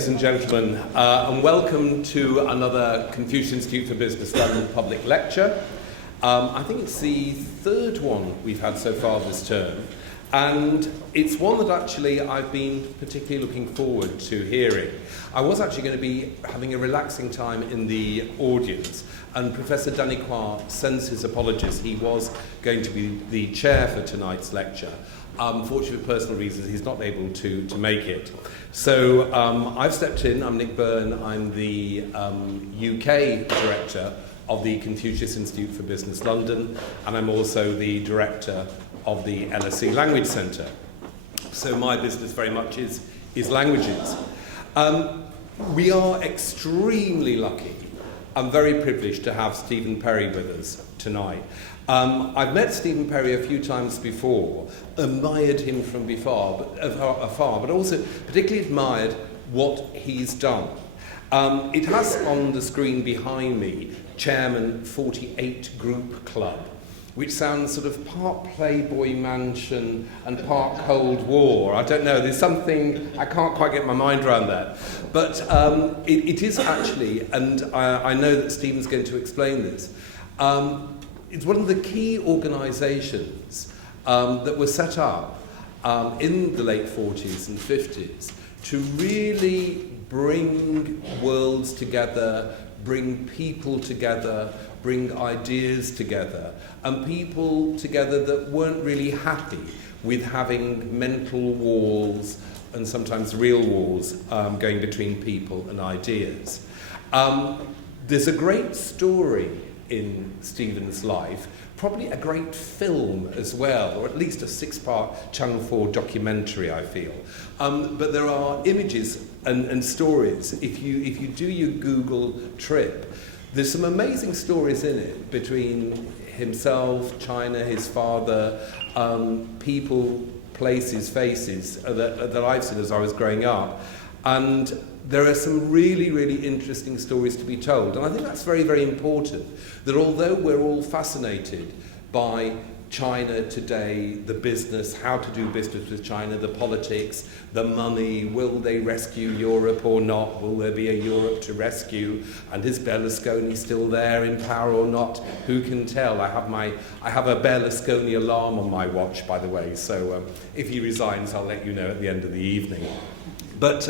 ladies and gentlemen, and welcome to another Confucius Institute for Business London public lecture. I think it's the third one we've had so far this term, and it's one that actually I've been particularly looking forward to hearing. I was actually going to be having a relaxing time in the audience, and Professor Daniquois sends his apologies. He was going to be the chair for tonight's lecture. Unfortunately, for personal reasons, he's not able to make it. So I've stepped in. I'm Nick Byrne. I'm the UK director of the Confucius Institute for Business London, and I'm also the director of the LSE Language Centre. So my business very much is languages. We are extremely lucky and very privileged to have Stephen Perry with us tonight. I've met Stephen Perry a few times before, admired him from afar, but also particularly admired what he's done. It has on the screen behind me, Chairman 48 Group Club, which sounds sort of part Playboy Mansion and part Cold War. I don't know, there's something, I can't quite get my mind around that. But it is actually, and I know that Stephen's going to explain this, it's one of the key organisations that were set up in the late 40s and 50s to really bring worlds together, bring people together, bring ideas together, and people together that weren't really happy with having mental walls and sometimes real walls going between people and ideas. There's a great story in Stephen's life, probably a great film as well, or at least a 6-part Channel 4 documentary, I feel. But there are images and stories. If you do your Google trip, there's some amazing stories in it between himself, China, his father, people, places, faces that I've seen as I was growing up. And there are some really, really interesting stories to be told. And I think that's very, very important, that although we're all fascinated by China today, the business, how to do business with China, the politics, the money, will they rescue Europe or not? Will there be a Europe to rescue? And is Berlusconi still there in power or not? Who can tell? I have a Berlusconi alarm on my watch, by the way, so if he resigns, I'll let you know at the end of the evening. But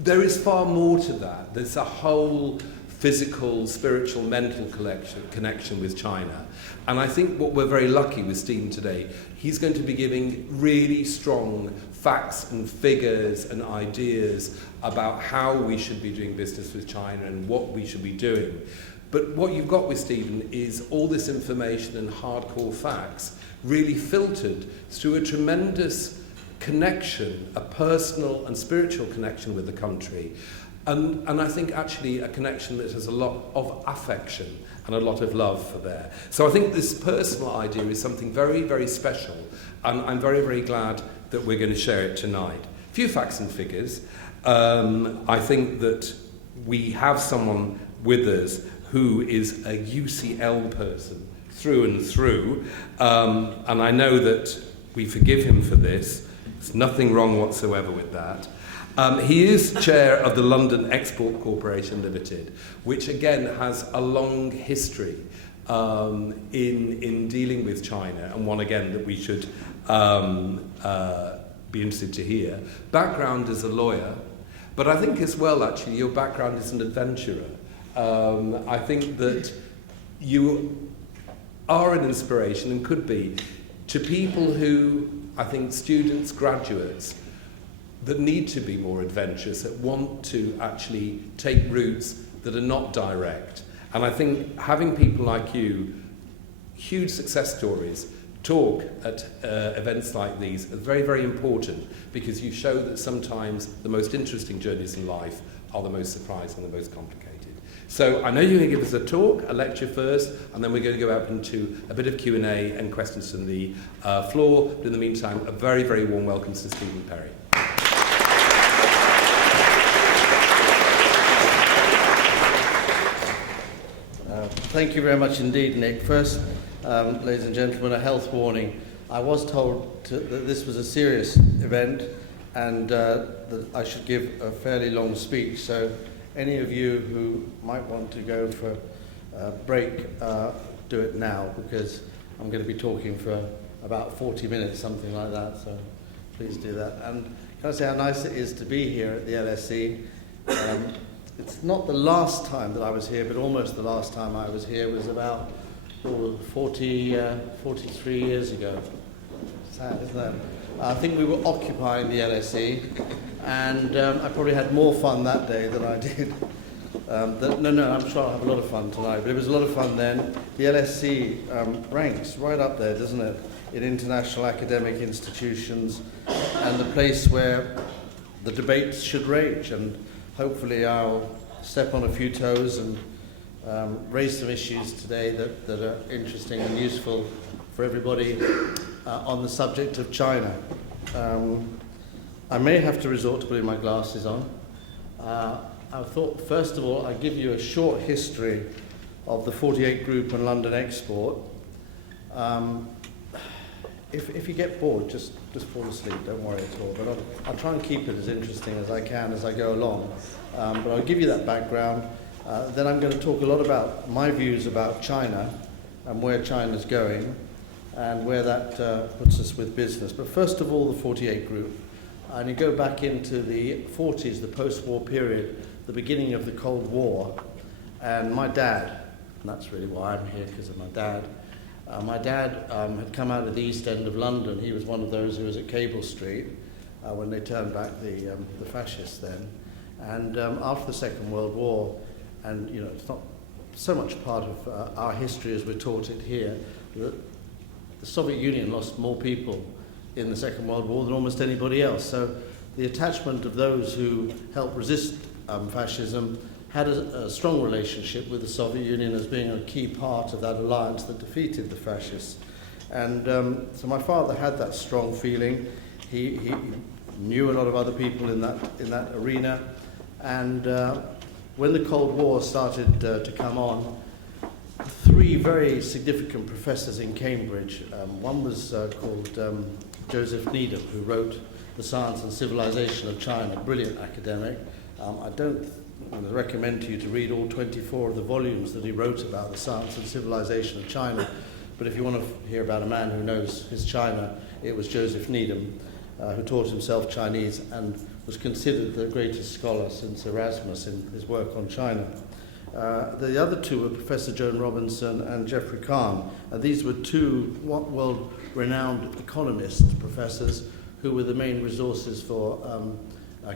there is far more to that. There's a whole physical, spiritual, mental connection with China. And I think what we're very lucky with Stephen today, he's going to be giving really strong facts and figures and ideas about how we should be doing business with China and what we should be doing. But what you've got with Stephen is all this information and hardcore facts really filtered through a tremendous connection, a personal and spiritual connection with the country. And I think actually a connection that has a lot of affection and a lot of love for there. So I think this personal idea is something very, very special, and I'm very, very glad that we're going to share it tonight. A few facts and figures. I think that we have someone with us who is a UCL person through and through, and I know that we forgive him for this. There's nothing wrong whatsoever with that. He is chair of the London Export Corporation Limited, which again has a long history in dealing with China, and one again that we should be interested to hear. Background as a lawyer, but I think as well actually your background as an adventurer. I think that you are an inspiration, and could be, to people who, I think, students, graduates, that need to be more adventurous, that want to actually take routes that are not direct. And I think having people like you, huge success stories, talk at events like these is very, very important, because you show that sometimes the most interesting journeys in life are the most surprising and the most complicated. So I know you're going to give us a talk, a lecture first, and then we're going to go out into a bit of Q&A and questions from the floor. But in the meantime, a very, very warm welcome to Stephen Perry. Thank you very much indeed, Nick. First, ladies and gentlemen, a health warning. I was told that this was a serious event, and that I should give a fairly long speech. So any of you who might want to go for a break, do it now, because I'm going to be talking for about 40 minutes, something like that, so please do that. And can I say how nice it is to be here at the LSE? It's not the last time that I was here, but almost the last time I was here was about 43 years ago. Sad, isn't it? I think we were occupying the LSE, and I probably had more fun that day than I did. No, I'm sure I'll have a lot of fun tonight, but it was a lot of fun then. The LSE ranks right up there, doesn't it, in international academic institutions, and the place where the debates should rage, and hopefully I'll step on a few toes and raise some issues today that are interesting and useful for everybody on the subject of China. I may have to resort to putting my glasses on. I thought, first of all, I'd give you a short history of the 48 Group and London Export. If you get bored, just fall asleep, don't worry at all. But I'll try and keep it as interesting as I can as I go along. But I'll give you that background. Then I'm going to talk a lot about my views about China and where China's going and where that puts us with business. But first of all, the 48 Group. And you go back into the 40s, the post-war period, the beginning of the Cold War. And my dad, and that's really why I'm here, because of my dad. My dad had come out of the East End of London. He was one of those who was at Cable Street when they turned back the fascists then. And after the Second World War, and you know, it's not so much part of our history as we're taught it here, that the Soviet Union lost more people in the Second World War than almost anybody else. So the attachment of those who helped resist fascism had a strong relationship with the Soviet Union as being a key part of that alliance that defeated the fascists. And so my father had that strong feeling. He knew a lot of other people in that arena. And when the Cold War started to come on, three very significant professors in Cambridge, one was called Joseph Needham, who wrote The Science and Civilization of China, brilliant academic. I don't recommend to you to read all 24 of the volumes that he wrote about the science and civilization of China, but if you want to hear about a man who knows his China, it was Joseph Needham, who taught himself Chinese and was considered the greatest scholar since Erasmus in his work on China. The other two were Professor Joan Robinson and Geoffrey Kahn. These were two world-renowned economist professors who were the main resources for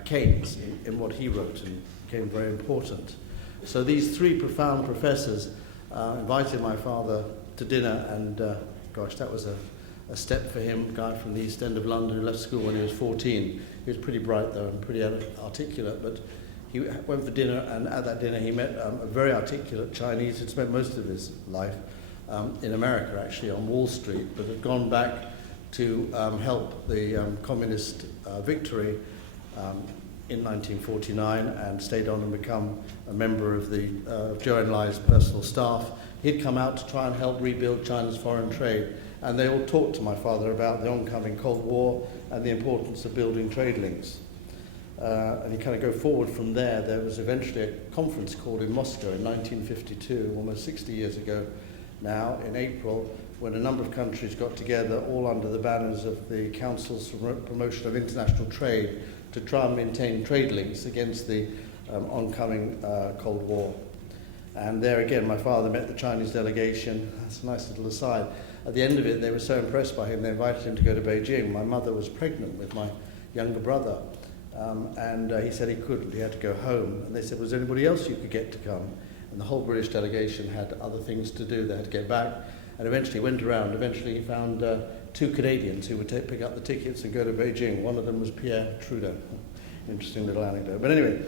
Keynes in what he wrote and became very important. So these three profound professors invited my father to dinner, and gosh, that was a step for him, a guy from the East End of London who left school when he was 14. He was pretty bright though and pretty articulate, but he went for dinner, and at that dinner he met a very articulate Chinese who'd spent most of his life in America, actually, on Wall Street, but had gone back to help the communist victory in 1949 and stayed on and become a member of the Zhou Enlai's personal staff. He'd come out to try and help rebuild China's foreign trade, and they all talked to my father about the oncoming Cold War and the importance of building trade links. And you kind of go forward from there. There was eventually a conference called in Moscow in 1952, almost 60 years ago now, in April, when a number of countries got together, all under the banners of the Councils for Promotion of International Trade, to try and maintain trade links against the oncoming Cold War. And there again, my father met the Chinese delegation. That's a nice little aside. At the end of it, they were so impressed by him, they invited him to go to Beijing. My mother was pregnant with my younger brother. And he said he couldn't, he had to go home. And they said, was there anybody else you could get to come? And the whole British delegation had other things to do, they had to get back. And eventually he went around, he found two Canadians who would pick up the tickets and go to Beijing. One of them was Pierre Trudeau. Interesting little anecdote. But anyway,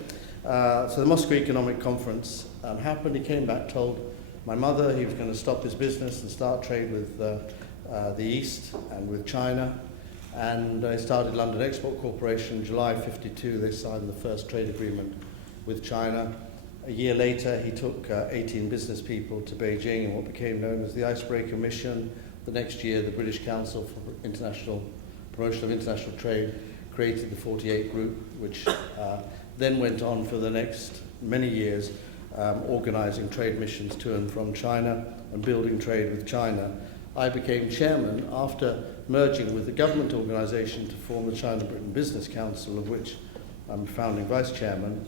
so the Moscow Economic Conference happened. He came back, told my mother he was going to stop his business and start trade with the East and with China. And they started London Export Corporation in July '52. They signed the first trade agreement with China. A year later, he took 18 business people to Beijing in what became known as the Icebreaker Mission. The next year, the British Council for Promotion of International Trade created the 48 Group, which then went on for the next many years, organizing trade missions to and from China and building trade with China. I became chairman after merging with the government organization to form the China-Britain Business Council, of which I'm founding vice chairman.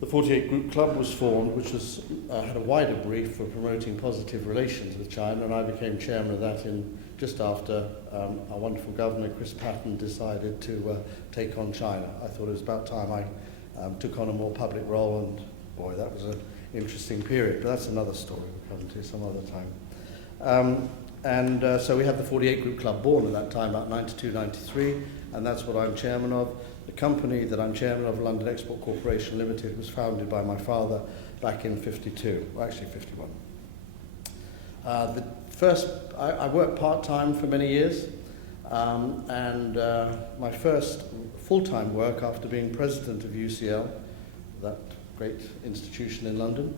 The 48 Group Club was formed, which was, had a wider brief for promoting positive relations with China, and I became chairman of that just after our wonderful governor, Chris Patten, decided to take on China. I thought it was about time I took on a more public role, and boy, that was an interesting period, but that's another story we'll come to some other time. So we had the 48 Group Club born at that time, about 92, 93, and that's what I'm chairman of. The company that I'm chairman of, London Export Corporation Limited, was founded by my father back in 52, well, actually 51. I worked part-time for many years, and my first full-time work after being president of UCL, that great institution in London,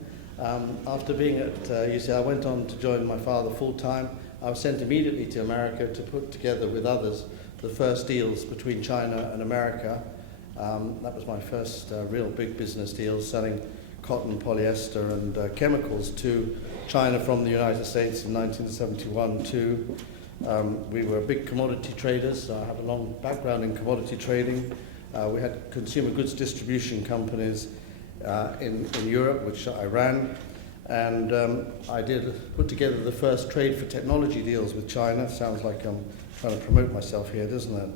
after being at UCL, I went on to join my father full-time. I was sent immediately to America to put together with others the first deals between China and America. That was my first real big business deal, selling cotton, polyester and chemicals to China from the United States in 1971 too. We were big commodity traders. I have a long background in commodity trading. We had consumer goods distribution companies in Europe, which I ran. And I did put together the first trade for technology deals with China. Sounds like I'm trying to promote myself here, doesn't it?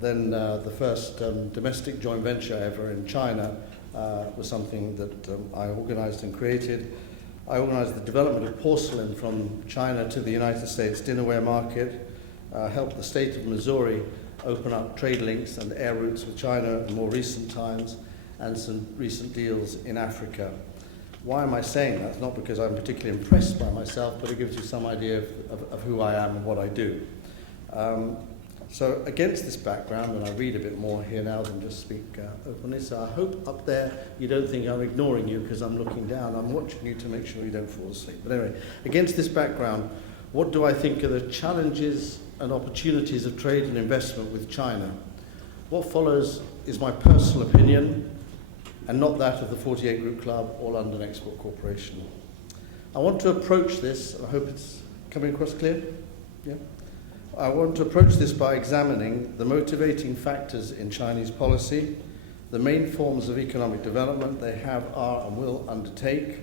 Then the first domestic joint venture ever in China was something that I organized and created. I organized the development of porcelain from China to the United States dinnerware market, helped the state of Missouri open up trade links and air routes with China in more recent times, and some recent deals in Africa. Why am I saying that? It's not because I'm particularly impressed by myself, but it gives you some idea of who I am and what I do. So against this background, and I read a bit more here now than just speak openly, so I hope up there you don't think I'm ignoring you because I'm looking down. I'm watching you to make sure you don't fall asleep. But anyway, against this background, what do I think are the challenges and opportunities of trade and investment with China? What follows is my personal opinion, and not that of the 48 Group Club or London Export Corporation. I want to approach this, and I hope it's coming across clear. Yeah? I want to approach this by examining the motivating factors in Chinese policy, the main forms of economic development they have, are, and will undertake,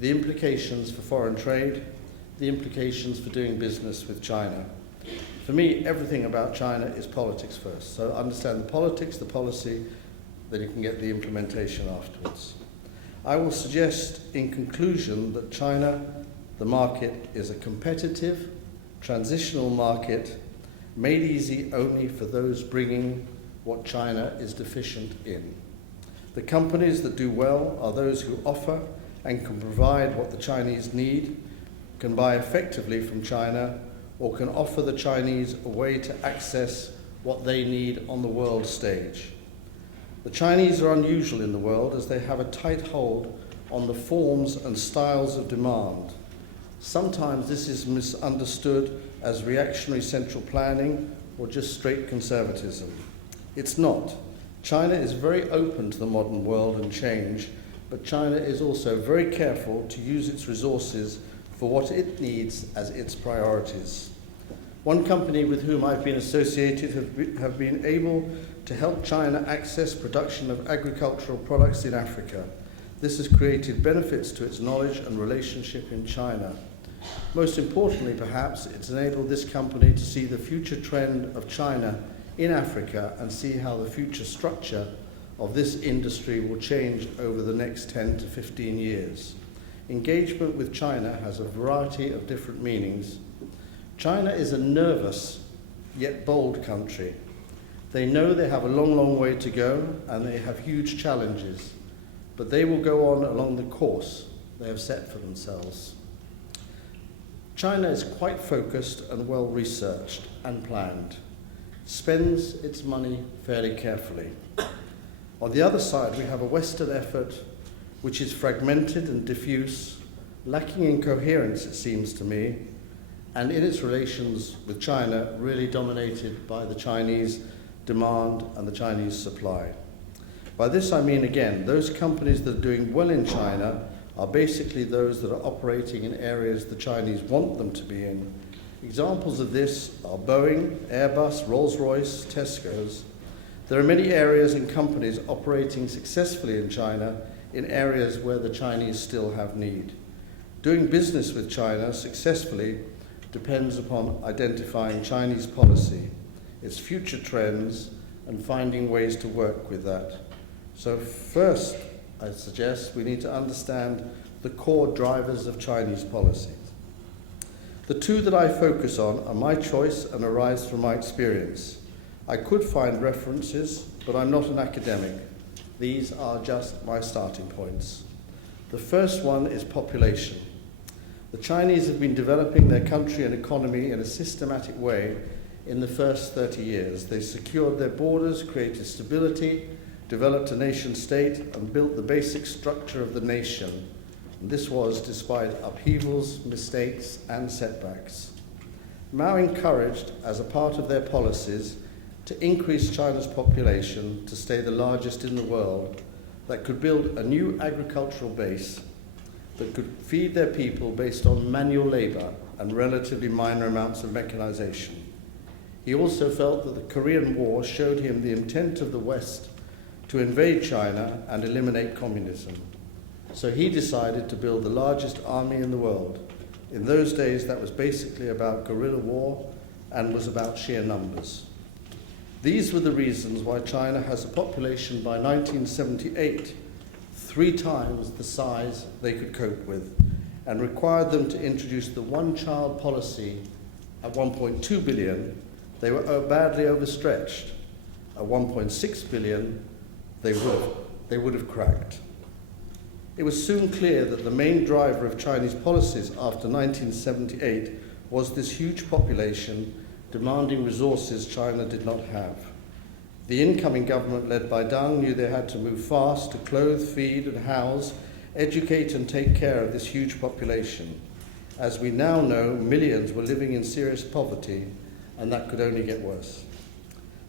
the implications for foreign trade, the implications for doing business with China. For me, everything about China is politics first. So understand the politics, the policy, then you can get the implementation afterwards. I will suggest in conclusion that China, the market, is a competitive, transitional market made easy only for those bringing what China is deficient in. The companies that do well are those who offer and can provide what the Chinese need, can buy effectively from China, or can offer the Chinese a way to access what they need on the world stage. The Chinese are unusual in the world as they have a tight hold on the forms and styles of demand. Sometimes this is misunderstood as reactionary central planning or just straight conservatism. It's not. China is very open to the modern world and change, but China is also very careful to use its resources for what it needs as its priorities. One company with whom I've been associated have been able to help China access production of agricultural products in Africa. This has created benefits to its knowledge and relationship in China. Most importantly, perhaps, it's enabled this company to see the future trend of China in Africa and see how the future structure of this industry will change over the next 10 to 15 years. Engagement with China has a variety of different meanings. China is a nervous yet bold country. They know they have a long, long way to go and they have huge challenges, but they will go on along the course they have set for themselves. China is quite focused and well researched and planned, spends its money fairly carefully. On the other side, we have a Western effort which is fragmented and diffuse, lacking in coherence, it seems to me, and in its relations with China, really dominated by the Chinese demand and the Chinese supply. By this I mean, again, those companies that are doing well in China are basically those that are operating in areas the Chinese want them to be in. Examples of this are Boeing, Airbus, Rolls-Royce, Tesco's. There are many areas and companies operating successfully in China in areas where the Chinese still have need. Doing business with China successfully depends upon identifying Chinese policy, its future trends, and finding ways to work with that. So first, I suggest we need to understand the core drivers of Chinese policy. The two that I focus on are my choice and arise from my experience. I could find references, but I'm not an academic. These are just my starting points. The first one is population. The Chinese have been developing their country and economy in a systematic way in the first 30 years. They secured their borders, created stability, developed a nation state, and built the basic structure of the nation. And this was despite upheavals, mistakes, and setbacks. Mao encouraged, as a part of their policies, to increase China's population to stay the largest in the world, that could build a new agricultural base that could feed their people based on manual labor and relatively minor amounts of mechanization. He also felt that the Korean War showed him the intent of the West to invade China and eliminate communism. So he decided to build the largest army in the world. In those days, that was basically about guerrilla war and was about sheer numbers. These were the reasons why China has a population by 1978 3 times the size they could cope with, and required them to introduce the one-child policy at 1.2 billion. They were badly overstretched. At 1.6 billion, they would have cracked. It was soon clear that the main driver of Chinese policies after 1978 was this huge population demanding resources China did not have. The incoming government led by Deng knew they had to move fast to clothe, feed and house, educate and take care of this huge population. As we now know, millions were living in serious poverty, and that could only get worse.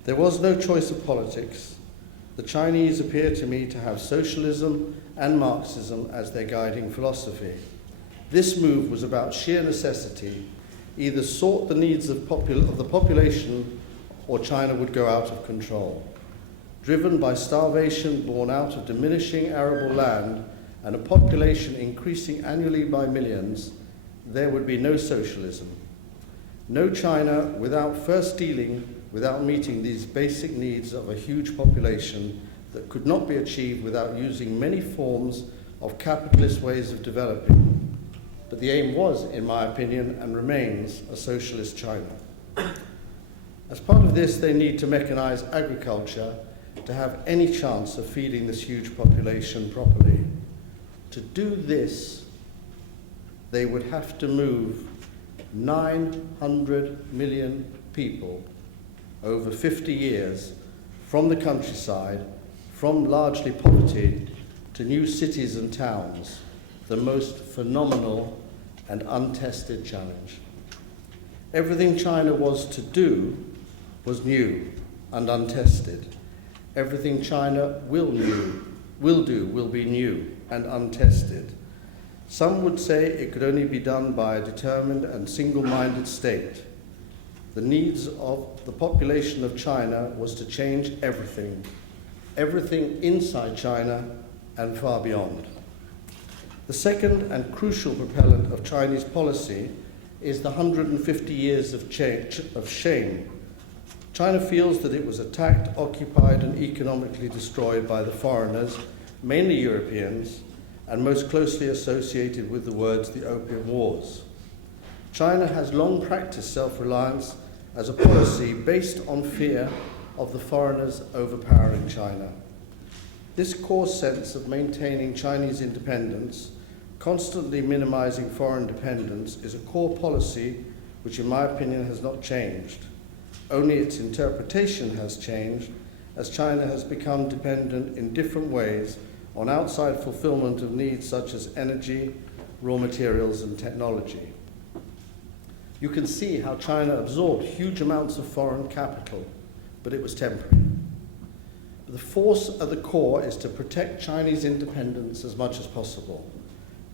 There was no choice of politics. The Chinese appear to me to have socialism and Marxism as their guiding philosophy. This move was about sheer necessity. Either sort the needs of the population or China would go out of control. Driven by starvation born out of diminishing arable land and a population increasing annually by millions, there would be no socialism. No China without meeting these basic needs of a huge population that could not be achieved without using many forms of capitalist ways of developing. But the aim was, in my opinion, and remains, a socialist China. As part of this, they need to mechanize agriculture to have any chance of feeding this huge population properly. To do this, they would have to move 900 million people over 50 years from the countryside, from largely poverty, to new cities and towns, the most phenomenal and untested challenge. Everything China was to do was new and untested. Everything China will be new and untested. Some would say it could only be done by a determined and single-minded state. The needs of the population of China was to change everything inside China and far beyond. The second and crucial propellant of Chinese policy is the 150 years of shame. China feels that it was attacked, occupied, and economically destroyed by the foreigners, mainly Europeans, and most closely associated with the words the Opium Wars. China has long practiced self-reliance as a policy based on fear of the foreigners overpowering China. This core sense of maintaining Chinese independence, constantly minimizing foreign dependence, is a core policy which, in my opinion, has not changed. Only its interpretation has changed as China has become dependent in different ways on outside fulfillment of needs such as energy, raw materials, and technology. you can see how China absorbed huge amounts of foreign capital, but it was temporary. The force at the core is to protect Chinese independence as much as possible.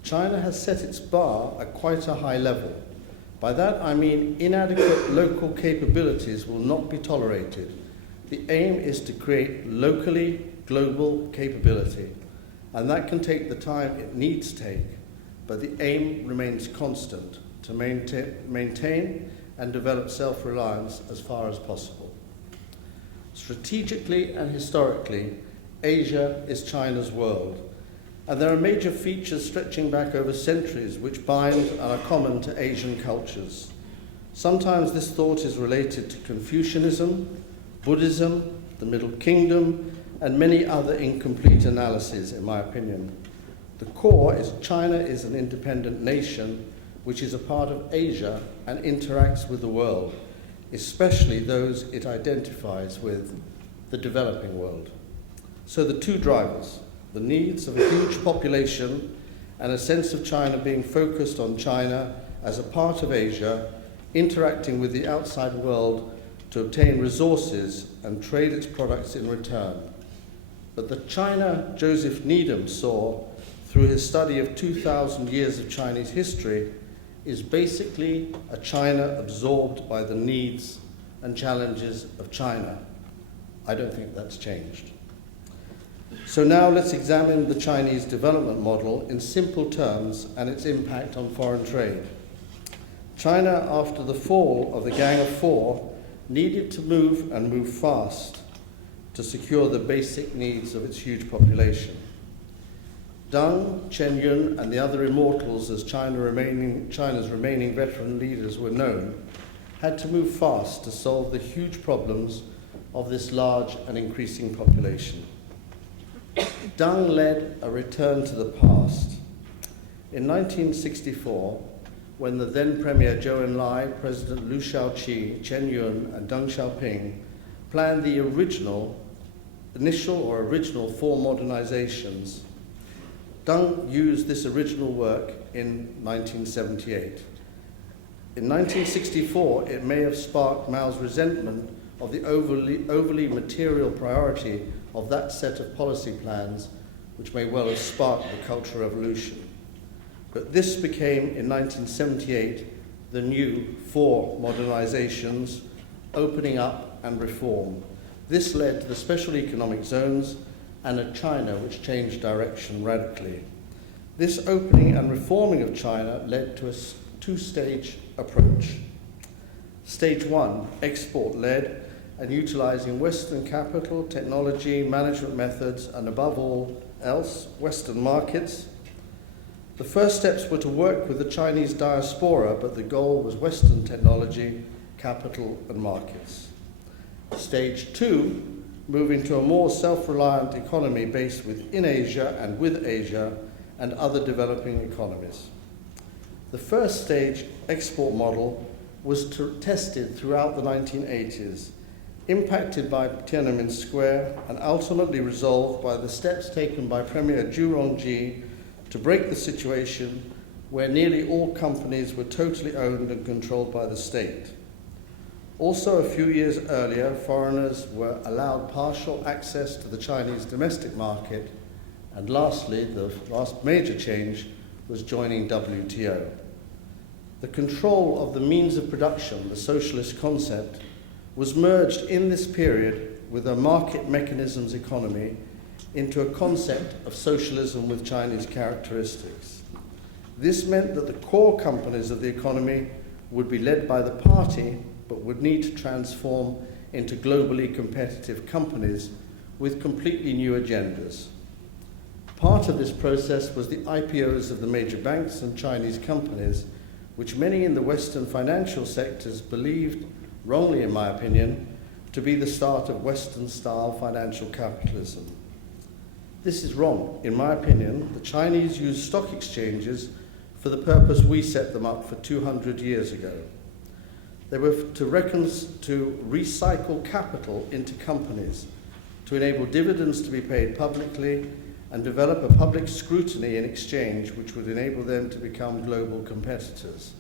China has set its bar at quite a high level. By that I mean inadequate local capabilities will not be tolerated. The aim is to create locally global capability, and that can take the time it needs to take, but the aim remains constant, to maintain and develop self-reliance as far as possible. Strategically and historically, Asia is China's world, and there are major features stretching back over centuries which bind and are common to Asian cultures. Sometimes this thought is related to Confucianism, Buddhism, the Middle Kingdom, and many other incomplete analyses, in my opinion. The core is China is an independent nation which is a part of Asia and interacts with the world, especially those it identifies with, the developing world. So the two drivers, the needs of a huge population and a sense of China being focused on China as a part of Asia, interacting with the outside world to obtain resources and trade its products in return. But the China Joseph Needham saw through his study of 2,000 years of Chinese history is basically a China absorbed by the needs and challenges of China. I don't think that's changed. So now let's examine the Chinese development model in simple terms and its impact on foreign trade. China, after the fall of the Gang of Four, needed to move fast to secure the basic needs of its huge population. Deng, Chen Yun, and the other immortals, as China's remaining veteran leaders were known, had to move fast to solve the huge problems of this large and increasing population. Deng led a return to the past. In 1964, when the then Premier Zhou Enlai, President Liu Shaoqi, Chen Yun, and Deng Xiaoping planned the original four modernizations, Deng used this original work in 1978. In 1964, it may have sparked Mao's resentment of the overly material priority of that set of policy plans, which may well have sparked the Cultural Revolution. But this became, in 1978, the new four modernizations, opening up and reform. This led to the special economic zones and a China which changed direction radically. This opening and reforming of China led to a two-stage approach. Stage one, export-led and utilizing Western capital, technology, management methods, and above all else, Western markets. The first steps were to work with the Chinese diaspora, but the goal was Western technology, capital, and markets. Stage two, moving to a more self-reliant economy based within Asia and with Asia and other developing economies. The first stage export model was tested throughout the 1980s, impacted by Tiananmen Square, and ultimately resolved by the steps taken by Premier Zhu Rongji to break the situation where nearly all companies were totally owned and controlled by the state. Also, a few years earlier, foreigners were allowed partial access to the Chinese domestic market, and lastly, the last major change was joining WTO. The control of the means of production, the socialist concept, was merged in this period with a market mechanisms economy into a concept of socialism with Chinese characteristics. This meant that the core companies of the economy would be led by the party, but would need to transform into globally competitive companies with completely new agendas. Part of this process was the IPOs of the major banks and Chinese companies, which many in the Western financial sectors believed, wrongly in my opinion, to be the start of Western-style financial capitalism. This is wrong. In my opinion, the Chinese used stock exchanges for the purpose we set them up for 200 years ago. They were to recycle capital into companies, to enable dividends to be paid publicly, and develop a public scrutiny in exchange which would enable them to become global competitors.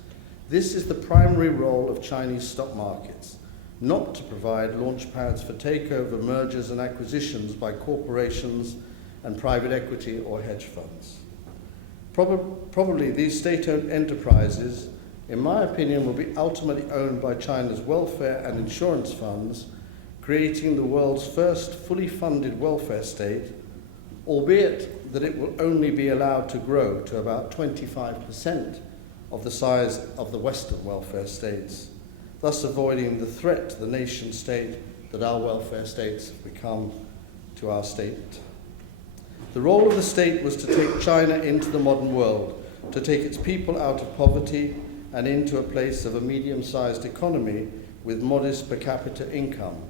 This is the primary role of Chinese stock markets, not to provide launch pads for takeover, mergers and acquisitions by corporations and private equity or hedge funds. Probably these state-owned enterprises, in my opinion, will be ultimately owned by China's welfare and insurance funds, creating the world's first fully funded welfare state, albeit that it will only be allowed to grow to about 25% of the size of the Western welfare states, thus avoiding the threat to the nation state that our welfare states have become to our state. The role of the state was to take China into the modern world, to take its people out of poverty and into a place of a medium-sized economy with modest per capita income,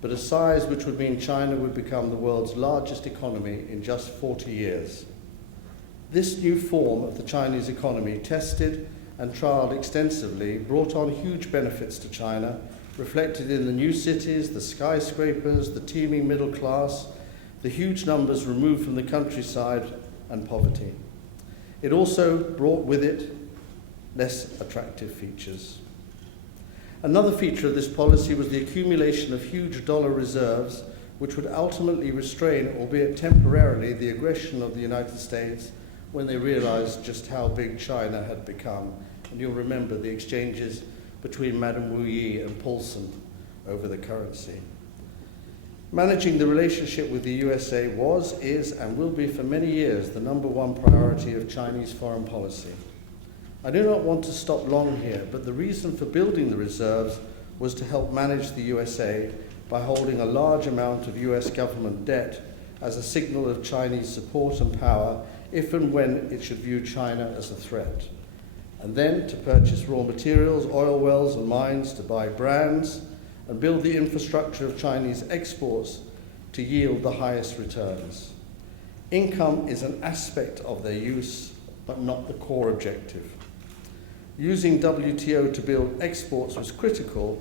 but a size which would mean China would become the world's largest economy in just 40 years. This new form of the Chinese economy, tested and trialled extensively, brought on huge benefits to China, reflected in the new cities, the skyscrapers, the teeming middle class, the huge numbers removed from the countryside, and poverty. It also brought with it less attractive features. Another feature of this policy was the accumulation of huge dollar reserves, which would ultimately restrain, albeit temporarily, the aggression of the United States when they realized just how big China had become. And you'll remember the exchanges between Madame Wu Yi and Paulson over the currency. Managing the relationship with the USA was, is, and will be for many years the #1 priority of Chinese foreign policy. I do not want to stop long here, but the reason for building the reserves was to help manage the USA by holding a large amount of US government debt as a signal of Chinese support and power if and when it should view China as a threat. And then to purchase raw materials, oil wells and mines, to buy brands, and build the infrastructure of Chinese exports to yield the highest returns. Income is an aspect of their use, but not the core objective. Using WTO to build exports was critical,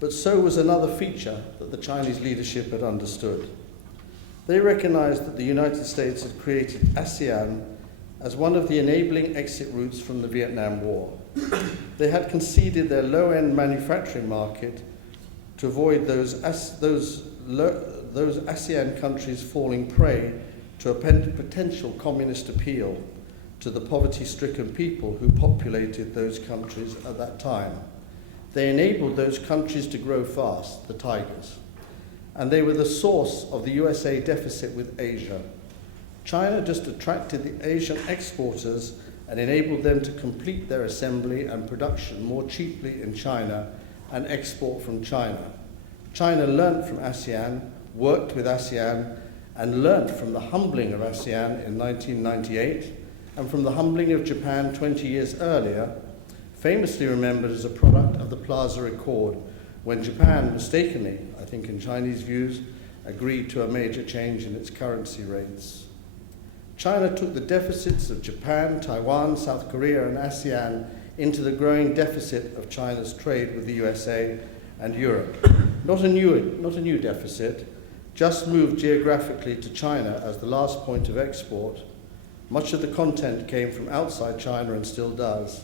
but so was another feature that the Chinese leadership had understood. They recognized that the United States had created ASEAN as one of the enabling exit routes from the Vietnam War. They had conceded their low-end manufacturing market to avoid those ASEAN countries falling prey to a potential communist appeal to the poverty-stricken people who populated those countries at that time. They enabled those countries to grow fast, the tigers, and they were the source of the USA deficit with Asia. China just attracted the Asian exporters and enabled them to complete their assembly and production more cheaply in China and export from China. China learnt from ASEAN, worked with ASEAN, and learnt from the humbling of ASEAN in 1998 and from the humbling of Japan 20 years earlier, famously remembered as a product of the Plaza Accord, when Japan mistakenly, I think in Chinese views, agreed to a major change in its currency rates. China took the deficits of Japan, Taiwan, South Korea, and ASEAN into the growing deficit of China's trade with the USA and Europe. Not a new deficit, just moved geographically to China as the last point of export. Much of the content came from outside China and still does.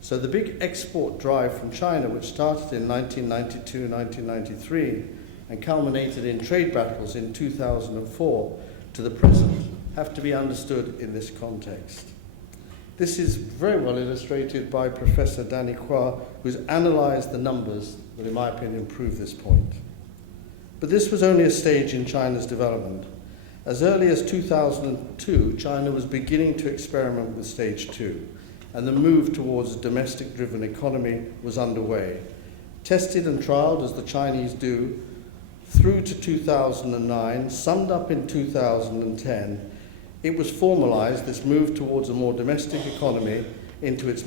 So the big export drive from China, which started in 1992, 1993, and culminated in trade battles in 2004 to the present, have to be understood in this context. This is very well illustrated by Professor Danny Kwa, who's analysed the numbers that, in my opinion, prove this point. But this was only a stage in China's development. As early as 2002, China was beginning to experiment with stage 2, and the move towards a domestic-driven economy was underway. Tested and trialled, as the Chinese do, through to 2009, summed up in 2010, it was formalized, this move towards a more domestic economy, into its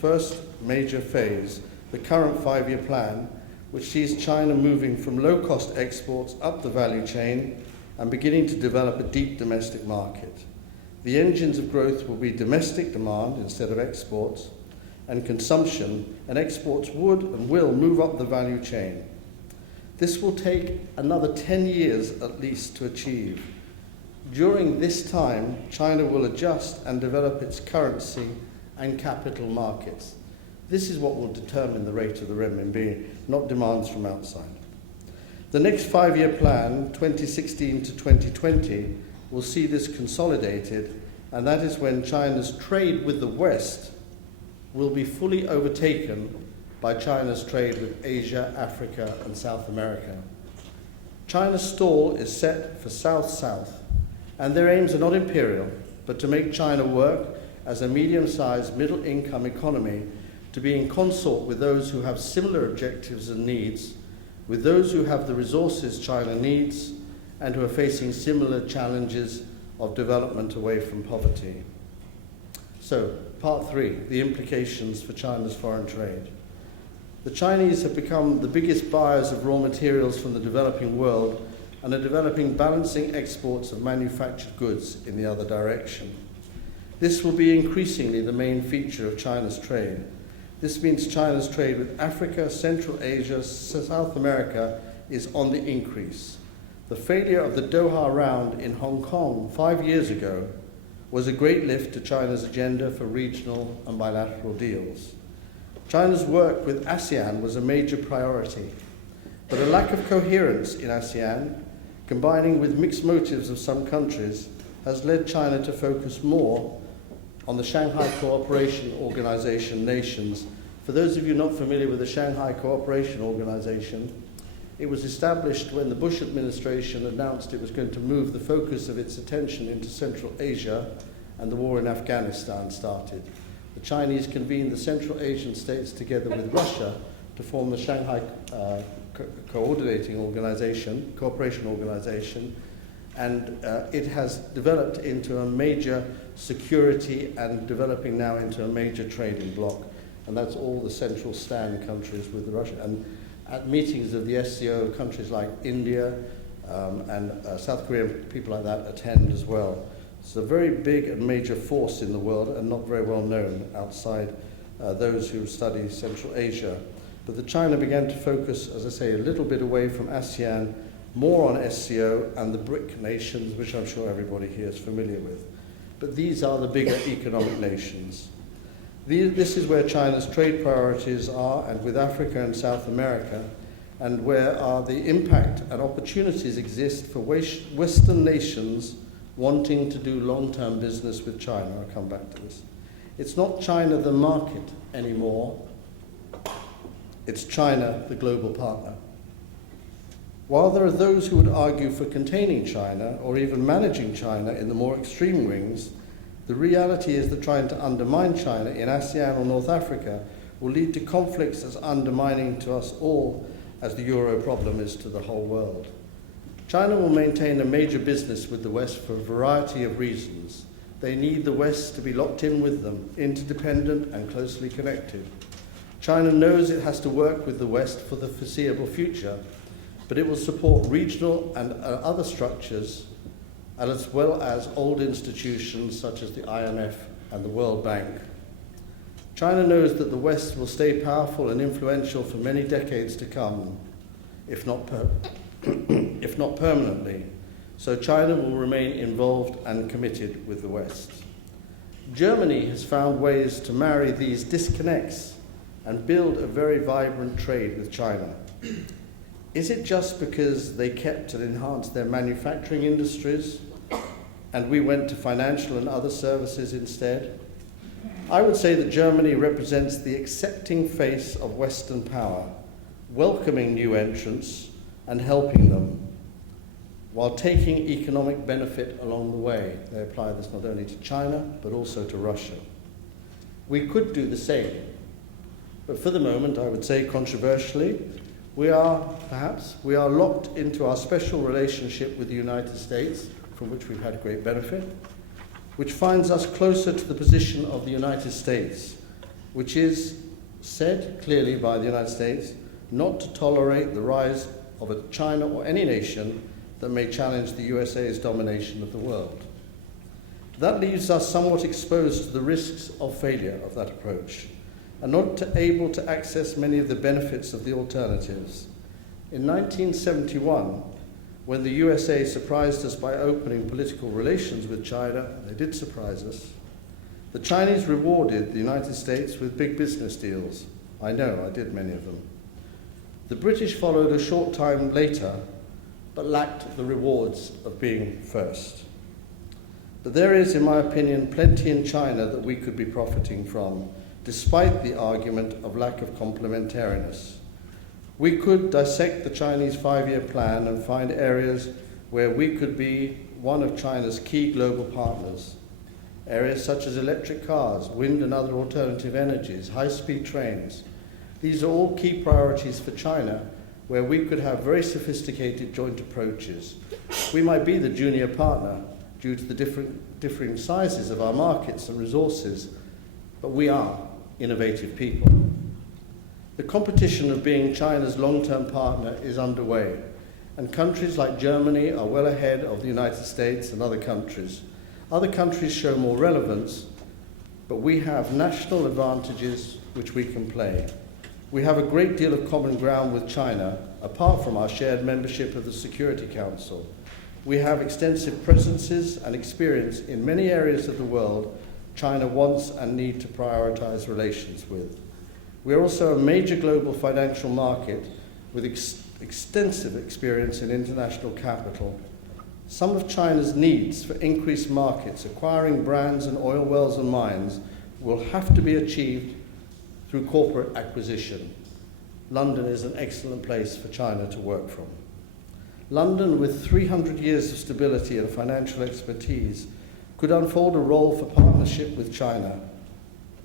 first major phase, the current 5-year plan, which sees China moving from low-cost exports up the value chain and beginning to develop a deep domestic market. The engines of growth will be domestic demand instead of exports, and consumption, and exports would and will move up the value chain. This will take another 10 years at least to achieve. During this time, China will adjust and develop its currency and capital markets. This is what will determine the rate of the renminbi, not demands from outside. The next 5-year plan, 2016 to 2020, will see this consolidated, and that is when China's trade with the West will be fully overtaken by China's trade with Asia, Africa, and South America. China's stall is set for South-South, and their aims are not imperial, but to make China work as a medium-sized, middle-income economy, to be in consort with those who have similar objectives and needs, with those who have the resources China needs, and who are facing similar challenges of development away from poverty. So, part 3, the implications for China's foreign trade. The Chinese have become the biggest buyers of raw materials from the developing world and are developing balancing exports of manufactured goods in the other direction. This will be increasingly the main feature of China's trade. This means China's trade with Africa, Central Asia, South America is on the increase. The failure of the Doha round in Hong Kong 5 years ago was a great lift to China's agenda for regional and bilateral deals. China's work with ASEAN was a major priority, but a lack of coherence in ASEAN, combining with mixed motives of some countries, has led China to focus more on the Shanghai Cooperation Organization nations. For those of you not familiar with the Shanghai Cooperation Organization, it was established when the Bush administration announced it was going to move the focus of its attention into Central Asia, and the war in Afghanistan started. The Chinese convened the Central Asian states together with Russia to form the Shanghai Cooperation Organization, and it has developed into a major security and developing now into a major trading bloc. And that's all the central stand countries with Russia. And at meetings of the SCO, countries like India and South Korea, people like that attend as well. It's a very big and major force in the world and not very well known outside those who study Central Asia. But the China began to focus, as I say, a little bit away from ASEAN, more on SCO and the BRIC nations, which I'm sure everybody here is familiar with. But these are the bigger economic nations. This is where China's trade priorities are, and with Africa and South America, and where the impact and opportunities exist for Western nations wanting to do long-term business with China. I'll come back to this. It's not China the market anymore, it's China the global partner. While there are those who would argue for containing China or even managing China in the more extreme wings, the reality is that trying to undermine China in ASEAN or North Africa will lead to conflicts as undermining to us all as the Euro problem is to the whole world. China will maintain a major business with the West for a variety of reasons. They need the West to be locked in with them, interdependent and closely connected. China knows it has to work with the West for the foreseeable future, but it will support regional and other structures, as well as old institutions such as the IMF and the World Bank. China knows that the West will stay powerful and influential for many decades to come, if not permanently. So China will remain involved and committed with the West. Germany has found ways to marry these disconnects and build a very vibrant trade with China. Is it just because they kept and enhanced their manufacturing industries and we went to financial and other services instead? I would say that Germany represents the accepting face of Western power, welcoming new entrants and helping them, while taking economic benefit along the way. They apply this not only to China, but also to Russia. We could do the same, but for the moment, I would say controversially, we are locked into our special relationship with the United States, from which we've had great benefit, which finds us closer to the position of the United States, which is said clearly by the United States not to tolerate the rise of a China or any nation that may challenge the USA's domination of the world. That leaves us somewhat exposed to the risks of failure of that approach, and not able to access many of the benefits of the alternatives. In 1971, when the USA surprised us by opening political relations with China, they did surprise us, The Chinese rewarded the United States with big business deals. I know, I did many of them. The British followed a short time later, but lacked the rewards of being first. But there is, in my opinion, plenty in China that we could be profiting from, despite the argument of lack of complementariness. We could dissect the Chinese 5-year plan and find areas where we could be one of China's key global partners. Areas such as electric cars, wind and other alternative energies, high-speed trains. These are all key priorities for China, where we could have very sophisticated joint approaches. We might be the junior partner due to the differing sizes of our markets and resources, but we are innovative people. The competition of being China's long-term partner is underway, and countries like Germany are well ahead of the United States and other countries. Other countries show more relevance, but we have national advantages which we can play. We have a great deal of common ground with China, apart from our shared membership of the Security Council. We have extensive presences and experience in many areas of the world China wants and needs to prioritize relations with. We are also a major global financial market with extensive experience in international capital. Some of China's needs for increased markets, acquiring brands and oil wells and mines, will have to be achieved through corporate acquisition. London is an excellent place for China to work from. London, with 300 years of stability and financial expertise, could unfold a role for partnership with China,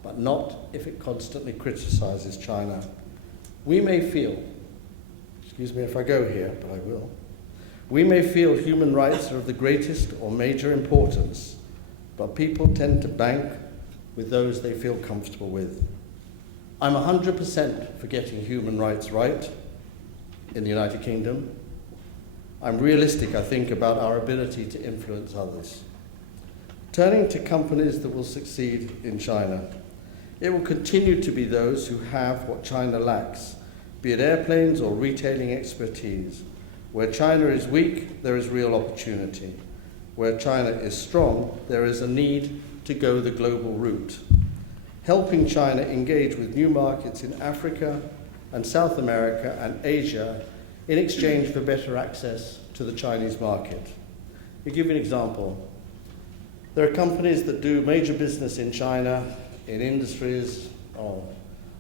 but not if it constantly criticizes China. We may feel, excuse me if I go here, but I will, we may feel human rights are of the greatest or major importance, but people tend to bank with those they feel comfortable with. I'm 100% for getting human rights right in the United Kingdom. I'm realistic, I think, about our ability to influence others. Turning to companies that will succeed in China, it will continue to be those who have what China lacks, be it airplanes or retailing expertise. Where China is weak, there is real opportunity. Where China is strong, there is a need to go the global route. Helping China engage with new markets in Africa and South America and Asia in exchange for better access to the Chinese market. I'll give you an example. There are companies that do major business in China in industries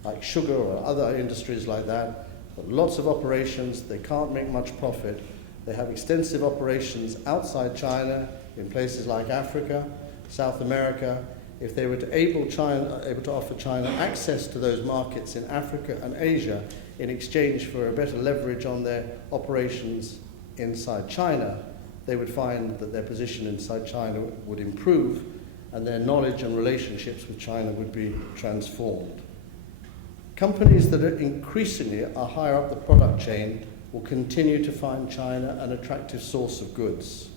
like sugar or other industries like that. Lots of operations, they can't make much profit. They have extensive operations outside China in places like Africa, South America. If they were able to offer China access to those markets in Africa and Asia in exchange for a better leverage on their operations inside China, they would find that their position inside China would improve and their knowledge and relationships with China would be transformed. Companies that are increasingly higher up the product chain will continue to find China an attractive source of goods.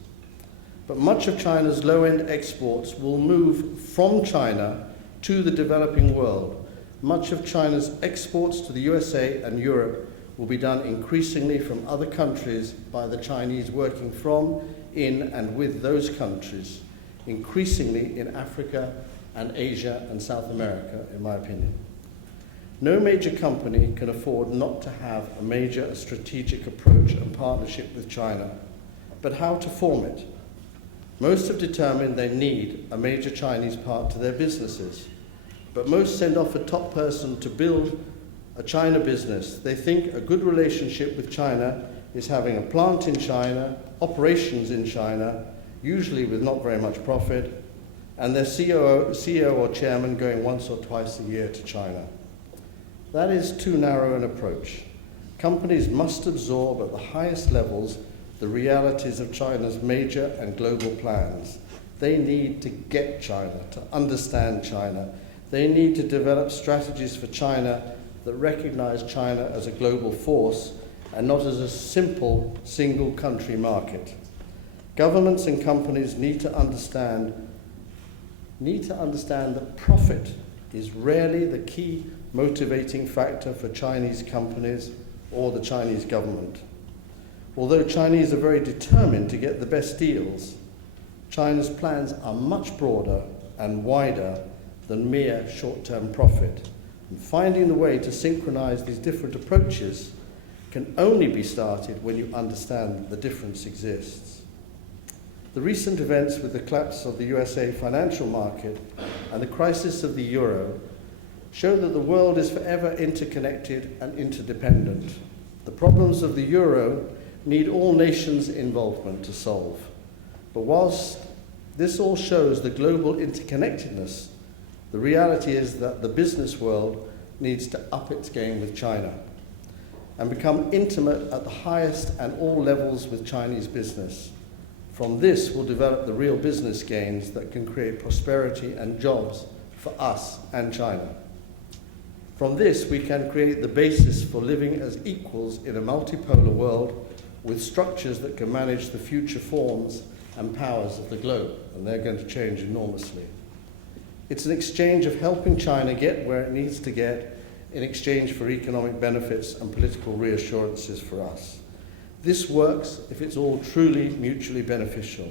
But much of China's low-end exports will move from China to the developing world. Much of China's exports to the USA and Europe will be done increasingly from other countries by the Chinese working from, in, and with those countries, increasingly in Africa and Asia and South America, in my opinion. No major company can afford not to have a major strategic approach and partnership with China, but how to form it? Most have determined they need a major Chinese part to their businesses, but most send off a top person to build a China business. They think a good relationship with China is having a plant in China, operations in China, usually with not very much profit, and their CEO or chairman going once or twice a year to China. That is too narrow an approach. Companies must absorb at the highest levels the realities of China's major and global plans. They need to get China, to understand China. They need to develop strategies for China that recognize China as a global force and not as a simple single country market. Governments and companies need to understand that profit is rarely the key motivating factor for Chinese companies or the Chinese government. Although Chinese are very determined to get the best deals, China's plans are much broader and wider than mere short-term profit. And finding the way to synchronize these different approaches can only be started when you understand the difference exists. The recent events with the collapse of the USA financial market and the crisis of the euro show that the world is forever interconnected and interdependent. The problems of the euro need all nations' involvement to solve. But whilst this all shows the global interconnectedness, the reality is that the business world needs to up its game with China and become intimate at the highest and all levels with Chinese business. From this will develop the real business gains that can create prosperity and jobs for us and China. From this, we can create the basis for living as equals in a multipolar world with structures that can manage the future forms and powers of the globe, and they're going to change enormously. It's an exchange of helping China get where it needs to get in exchange for economic benefits and political reassurances for us. This works if it's all truly mutually beneficial.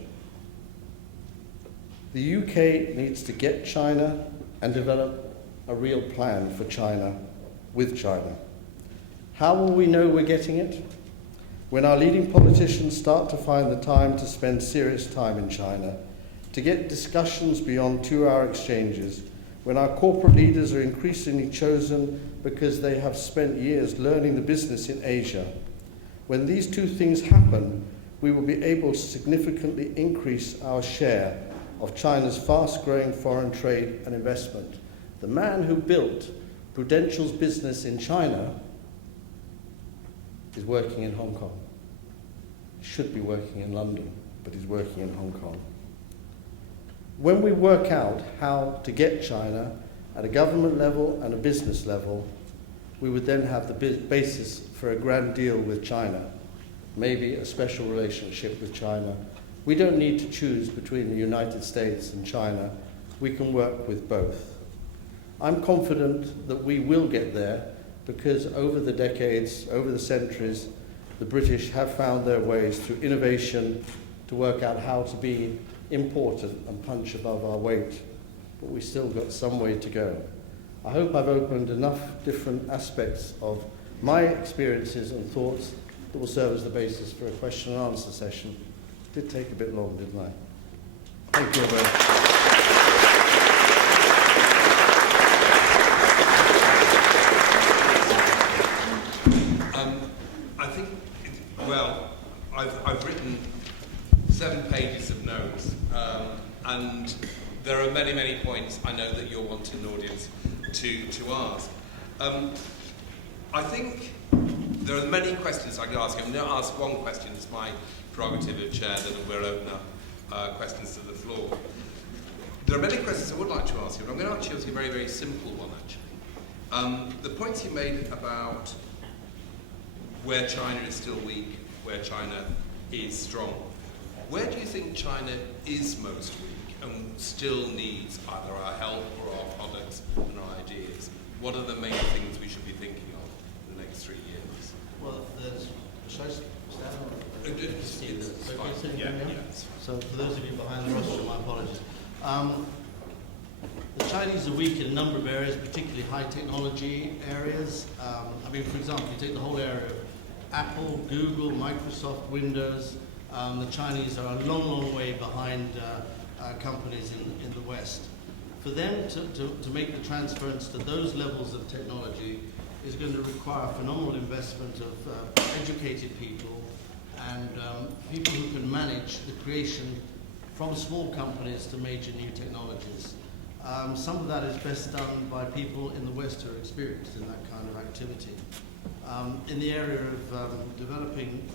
The UK needs to get China and develop a real plan for China with China. How will we know we're getting it? When our leading politicians start to find the time to spend serious time in China, to get discussions beyond 2-hour exchanges, when our corporate leaders are increasingly chosen because they have spent years learning the business in Asia. When these two things happen, we will be able to significantly increase our share of China's fast-growing foreign trade and investment. The man who built Prudential's business in China is working in Hong Kong. He should be working in London, but he's working in Hong Kong. When we work out how to get China at a government level and a business level, we would then have the basis for a grand deal with China, maybe a special relationship with China. We don't need to choose between the United States and China. We can work with both. I'm confident that we will get there because over the decades, over the centuries, the British have found their ways through innovation to work out how to be important and punch above our weight, but we still got some way to go. I hope I've opened enough different aspects of my experiences and thoughts that will serve as the basis for a question and answer session. It did take a bit long, didn't I? Thank you very much. I've written 7 pages of notes, and there are many, many points I know that you're wanting the audience to ask. I think there are many questions I could ask. I'm going to ask one question. It's my prerogative of chair, then we'll open up questions to the floor. There are many questions I would like to ask you, but I'm going to ask you a very, very simple one, actually. The points you made about where China is still weak, where China is strong. Where do you think China is most weak and still needs either our help or our products and our ideas? What are the main things we should be thinking of in the next 3 years? Well, there's... Should I stand on it? It's fine. Yeah. So for those of you behind the rostrum, my apologies. The Chinese are weak in a number of areas, particularly high technology areas. I mean, for example, you take the whole area of Apple, Google, Microsoft, Windows. The Chinese are a long, long way behind companies in the West. For them to make the transference to those levels of technology is going to require phenomenal investment of educated people and people who can manage the creation from small companies to major new technologies. Some of that is best done by people in the West who are experienced in that kind of activity. In the area of developing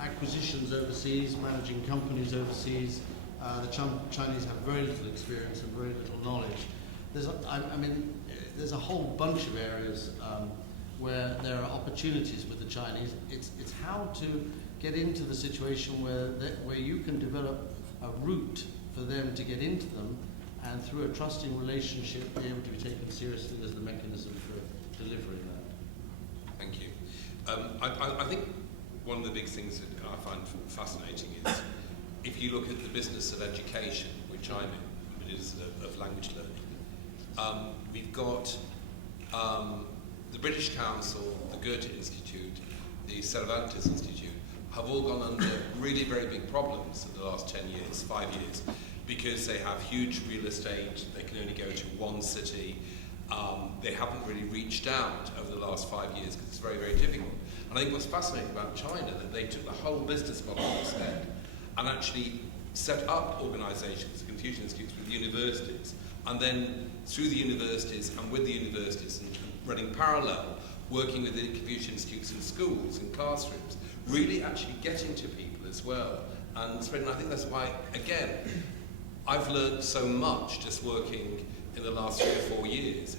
acquisitions overseas, managing companies overseas, the Chinese have very little experience and very little knowledge. There's a whole bunch of areas where there are opportunities with the Chinese. It's how to get into the situation where you can develop a route for them to get into them, and through a trusting relationship be able to be taken seriously as the mechanism for delivering that. Thank you. I think one of the big things that I find fascinating is if you look at the business of education, which I'm in, it is of language learning, we've got the British Council, the Goethe Institute, the Cervantes Institute, have all gone under really very big problems in the last 10 years, 5 years, because they have huge real estate, they can only go to one city, they haven't really reached out over the last 5 years because it's very, very difficult. And I think what's fascinating about China, that they took the whole business model on its head and actually set up organisations, Confucian Institutes with universities, and then through the universities and with the universities and running parallel, working with the Confucian Institutes in schools, in classrooms, really actually getting to people as well. And I think that's why, again, I've learned so much just working in the last 3 or 4 years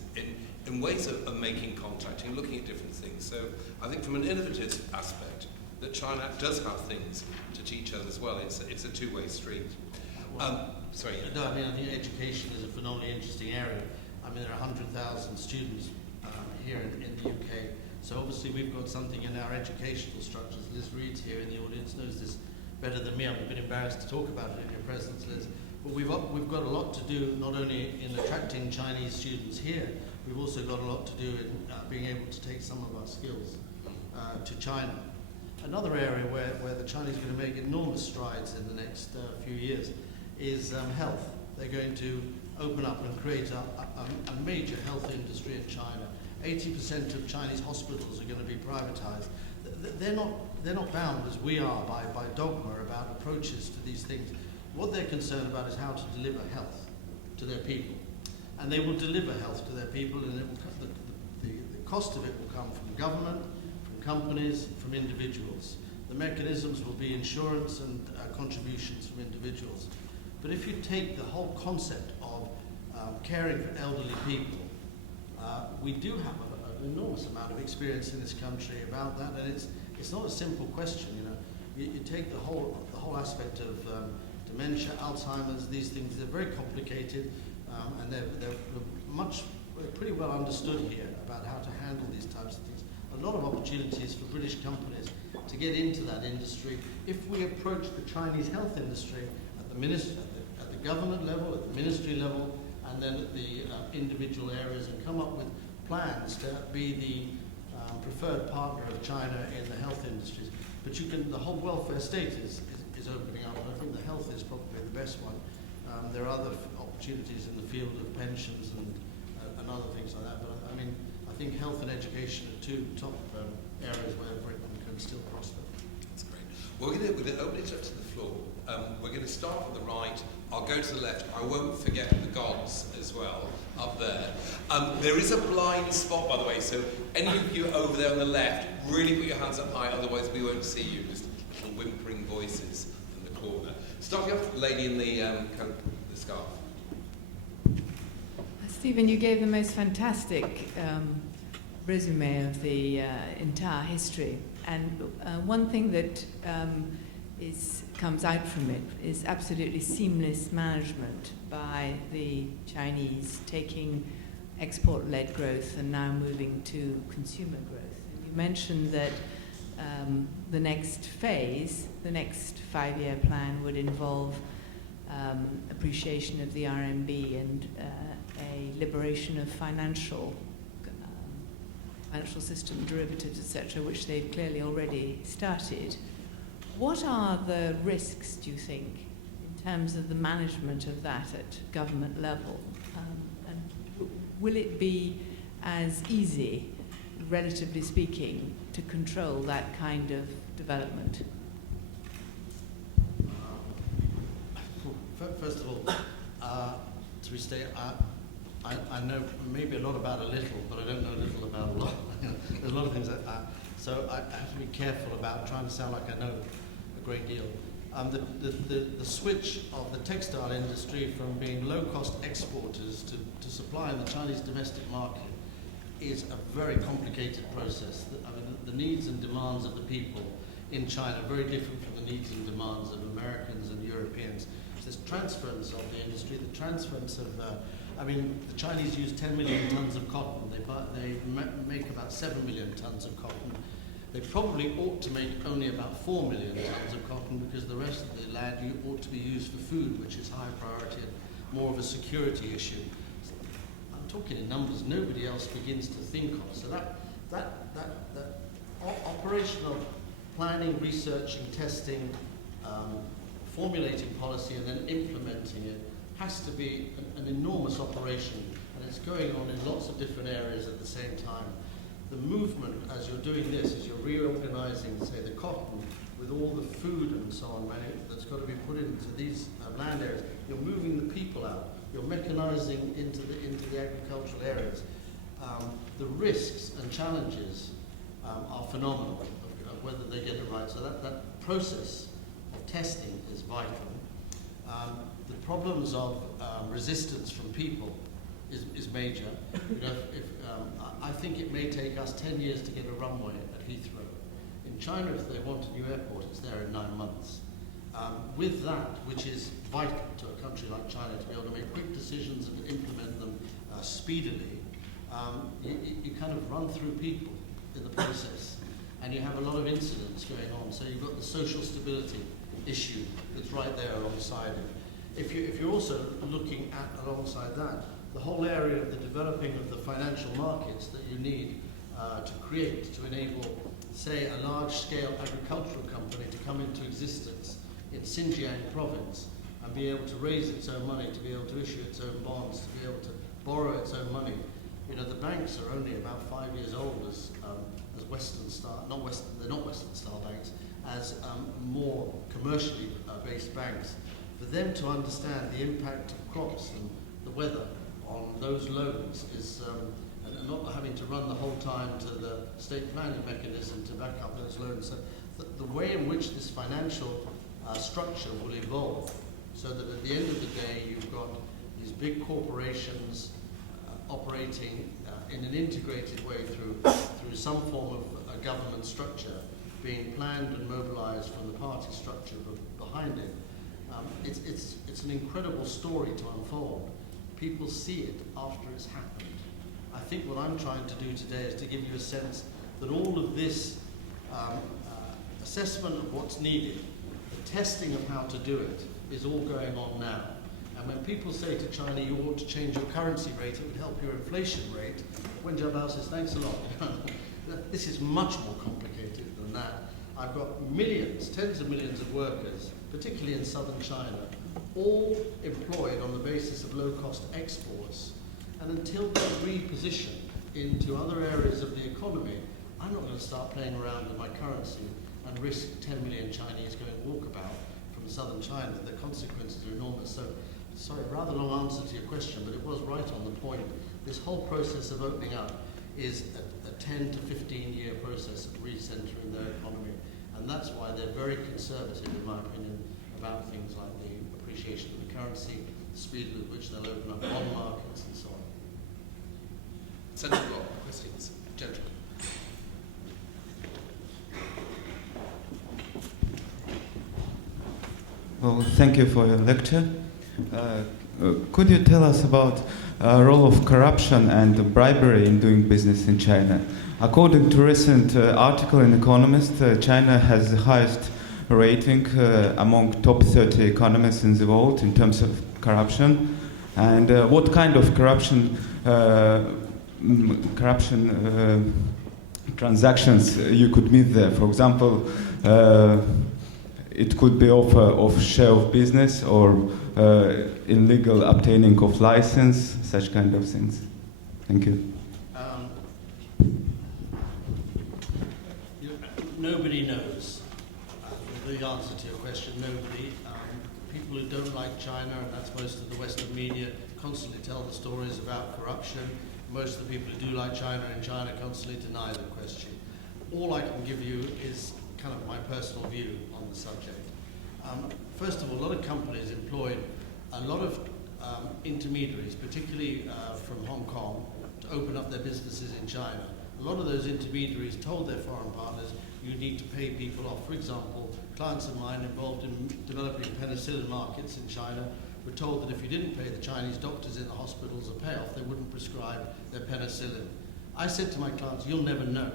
in ways of making contact and looking at different things. So I think from an innovative aspect, that China does have things to teach us as well. It's a two-way street. Sorry. No, I mean, I think education is a phenomenally interesting area. I mean, there are 100,000 students here in the UK. So obviously we've got something in our educational structures. Liz Reed's here in the audience, knows this better than me. I'm a bit embarrassed to talk about it in your presence, Liz. But we've got a lot to do, not only in attracting Chinese students here, we've also got a lot to do in being able to take some of our skills to China. Another area where the Chinese are going to make enormous strides in the next few years is health. They're going to open up and create a major health industry in China. 80% of Chinese hospitals are going to be privatized. They're not bound, as we are, by dogma about approaches to these things. What they're concerned about is how to deliver health to their people. And they will deliver health to their people, and the cost of it will come from government, from companies, from individuals. The mechanisms will be insurance and contributions from individuals. But if you take the whole concept of caring for elderly people, we do have an enormous amount of experience in this country about that, and it's not a simple question. You take the whole aspect of dementia, Alzheimer's, these things. They're very complicated, and they're pretty well understood here about how to handle these types of things. A lot of opportunities for British companies to get into that industry if we approach the Chinese health industry at the government level, at the ministry level, and then at the individual areas, and come up with plans to be the preferred partner of China in the health industries. But the whole welfare state is opening up, and I think the health is probably the best one. There are other opportunities in the field of pensions and other things like that, but I think health and education are two top areas where Britain can still prosper. That's great. Well, we're going to open it up to the floor. We're going to start with the right. I'll go to the left. I won't forget the gods as well up there. There is a blind spot, by the way, so any of you over there on the left, really put your hands up high, otherwise we won't see you. Just little whimpering voices in the corner. Starting off, the lady in the scarf. Stephen, you gave the most fantastic resume of the entire history, and one thing that comes out from it is absolutely seamless management by the Chinese, taking export-led growth and now moving to consumer growth. And you mentioned that the next phase, the next 5-year plan, would involve appreciation of the RMB and a liberation of financial system derivatives, etc., which they've clearly already started. What are the risks, do you think, in terms of the management of that at government level? And will it be as easy, relatively speaking, to control that kind of development? First of all, to restate, I know maybe a lot about a little, but I don't know a little about a lot. There's a lot of things so I have to be careful about trying to sound like I know a great deal. The switch of the textile industry from being low-cost exporters to supply in the Chinese domestic market is a very complicated process. The needs and demands of the people in China are very different from the needs and demands of Americans and Europeans. There's transference of the industry, the transference of, the Chinese use 10 million tons of cotton. They make about 7 million tons of cotton. They probably ought to make only about 4 million tons of cotton, because the rest of the land ought to be used for food, which is high priority and more of a security issue. talking in numbers nobody else begins to think of. So that operation of planning, researching, testing, formulating policy and then implementing it has to be an enormous operation, and it's going on in lots of different areas at the same time. The movement, as you're doing this, as you're reorganizing, say, the cotton with all the food and so on that's got to be put into these land areas, you're moving the people out, you're mechanizing into the agricultural areas. The risks and challenges are phenomenal of whether they get it right. So that process of testing is vital. The problems of resistance from people is major. You know, I think it may take us 10 years to get a runway at Heathrow. In China, if they want a new airport, it's there in 9 months. With that, which is vital to a country like China to be able to make quick decisions and implement them speedily, you kind of run through people in the process, and you have a lot of incidents going on. So you've got the social stability issue that's right there alongside it. If you're also looking at, alongside that, the whole area of the developing of the financial markets that you need to create to enable, say, a large-scale agricultural company to come into existence in Xinjiang province and be able to raise its own money, to be able to issue its own bonds, to be able to borrow its own money. You know, the banks are only about 5 years old as Western style, they're not Western style banks, as more commercially based banks. For them to understand the impact of crops and the weather on those loans is, and not having to run the whole time to the state planning mechanism to back up those loans. So the way in which this financial structure will evolve, so that at the end of the day you've got these big corporations operating in an integrated way through some form of a government structure being planned and mobilized from the party structure behind it. It's an incredible story to unfold. People see it after it's happened. I think what I'm trying to do today is to give you a sense that all of this assessment of what's needed, the testing of how to do it, is all going on now. And when people say to China, you ought to change your currency rate, it would help your inflation rate, Wen Jiabao says, thanks a lot. This is much more complicated than that. I've got millions, tens of millions of workers, particularly in southern China, all employed on the basis of low-cost exports. And until they reposition into other areas of the economy, I'm not going to start playing around with my currency and risk 10 million Chinese going walkabout from southern China. The consequences are enormous. So, sorry, rather long answer to your question, but it was right on the point. This whole process of opening up is a 10 to 15-year process of recentering their economy. And that's why they're very conservative, in my opinion, about things like the appreciation of the currency, the speed with which they'll open up bond markets, and so on. Central block, questions. Gentlemen. Well, thank you for your lecture. Could you tell us about the role of corruption and bribery in doing business in China? According to a recent article in Economist, China has the highest rating among top 30 economies in the world in terms of corruption. And what kind of corruption transactions you could meet there? For example, it could be of share of business or illegal obtaining of license, such kind of things. Thank you. Nobody knows the answer to your question. Nobody. People who don't like China, and that's most of the Western media, constantly tell the stories about corruption. Most of the people who do like China in China constantly deny the question. All I can give you is kind of my personal view on the subject. First of all, a lot of companies employed a lot of intermediaries, particularly from Hong Kong, to open up their businesses in China. A lot of those intermediaries told their foreign partners, you need to pay people off. For example, clients of mine involved in developing penicillin markets in China were told that if you didn't pay the Chinese doctors in the hospitals a payoff, they wouldn't prescribe their penicillin. I said to my clients, you'll never know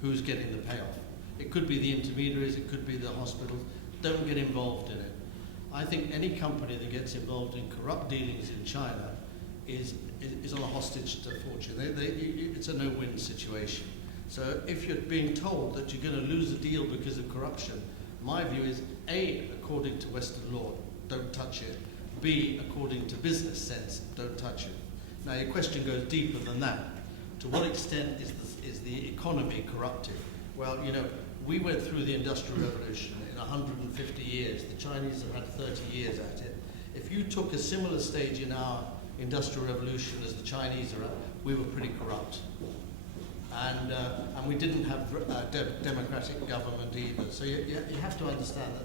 who's getting the payoff. It could be the intermediaries, it could be the hospitals. Don't get involved in it. I think any company that gets involved in corrupt dealings in China is on a hostage to fortune. It's a no-win situation. So if you're being told that you're going to lose a deal because of corruption, my view is A, according to Western law, don't touch it. B, according to business sense, don't touch it. Now your question goes deeper than that. To what extent is the economy corrupted? Well, you know, we went through the Industrial Revolution in 150 years. The Chinese have had 30 years at it. If you took a similar stage in our Industrial Revolution as the Chinese are at, we were pretty corrupt. And we didn't have democratic government either. So you have to understand that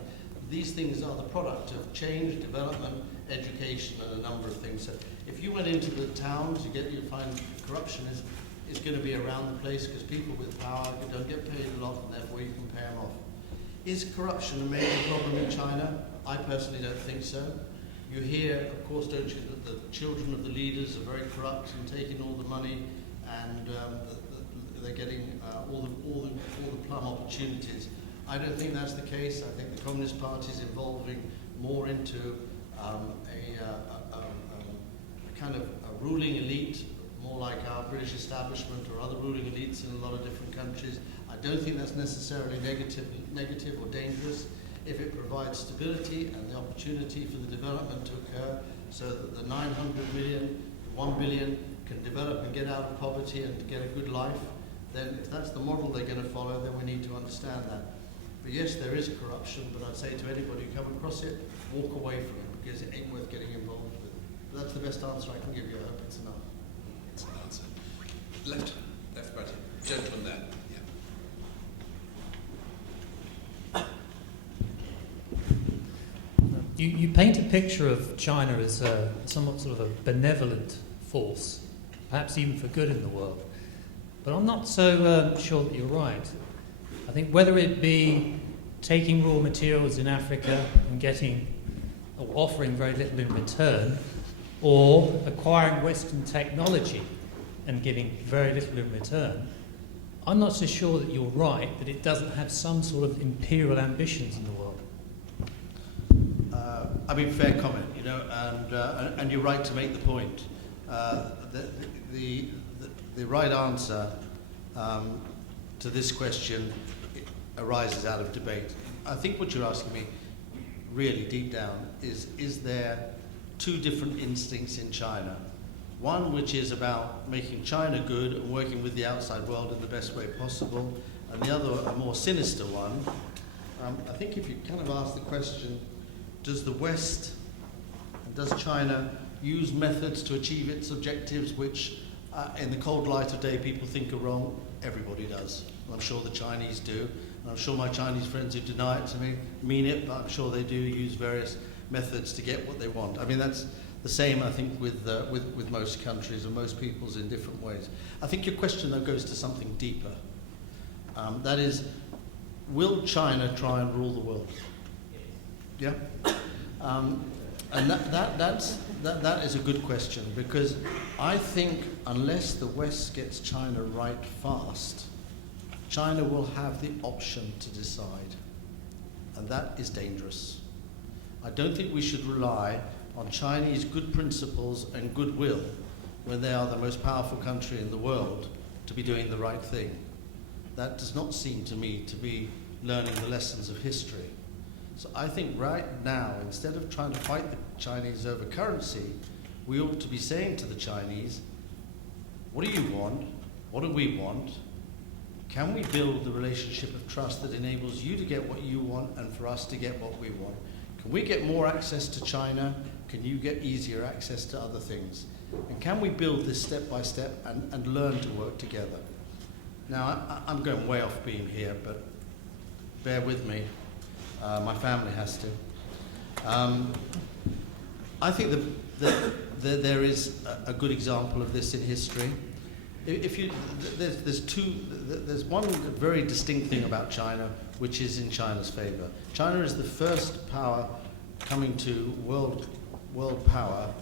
these things are the product of change, development, education, and a number of things. So if you went into the towns, you'll find corruption is going to be around the place because people with power don't get paid a lot, and therefore you can pay them off. Is corruption a major problem in China? I personally don't think so. You hear, of course, don't you, that the children of the leaders are very corrupt and taking all the money, and they're getting all the plum opportunities. I don't think that's the case. I think the Communist Party is evolving more into a kind of a ruling elite, more like our British establishment or other ruling elites in a lot of different countries. I don't think that's necessarily negative or dangerous if it provides stability and the opportunity for the development to occur so that the 900 million, 1 billion can develop and get out of poverty and get a good life. Then if that's the model they're going to follow, then we need to understand that. But yes, there is corruption, but I'd say to anybody who come across it, walk away from it because it ain't worth getting involved with. But that's the best answer I can give you. I hope it's enough. That's an answer. Left party. Gentleman there. Yeah. You paint a picture of China as somewhat sort of a benevolent force, perhaps even for good in the world. But I'm not so sure that you're right. I think whether it be taking raw materials in Africa and getting or offering very little in return, or acquiring Western technology and giving very little in return, I'm not so sure that you're right that it doesn't have some sort of imperial ambitions in the world. I mean, fair comment, you know, and you're right to make the point. The right answer to this question arises out of debate. I think what you're asking me, really deep down, is there two different instincts in China? One which is about making China good and working with the outside world in the best way possible, and the other, a more sinister one. I think if you kind of ask the question, does the West, and does China use methods to achieve its objectives which in the cold light of day people think are wrong? Everybody does. And I'm sure the Chinese do. And I'm sure my Chinese friends who deny it to me mean it, but I'm sure they do use various methods to get what they want. I mean, that's the same, I think, with most countries and most peoples in different ways. I think your question, though, goes to something deeper. That is, will China try and rule the world? Yeah? And that is a good question, because I think unless the West gets China right fast, China will have the option to decide, and that is dangerous. I don't think we should rely on Chinese good principles and goodwill when they are the most powerful country in the world to be doing the right thing. That does not seem to me to be learning the lessons of history. So I think right now, instead of trying to fight the Chinese over currency, we ought to be saying to the Chinese, what do you want? What do we want? Can we build the relationship of trust that enables you to get what you want and for us to get what we want? Can we get more access to China? Can you get easier access to other things? And can we build this step by step and learn to work together? Now, I'm going way off beam here, but bear with me. My family has to. I think that there is a good example of this in history. There's one very distinct thing about China, which is in China's favor. China is the first power coming to world power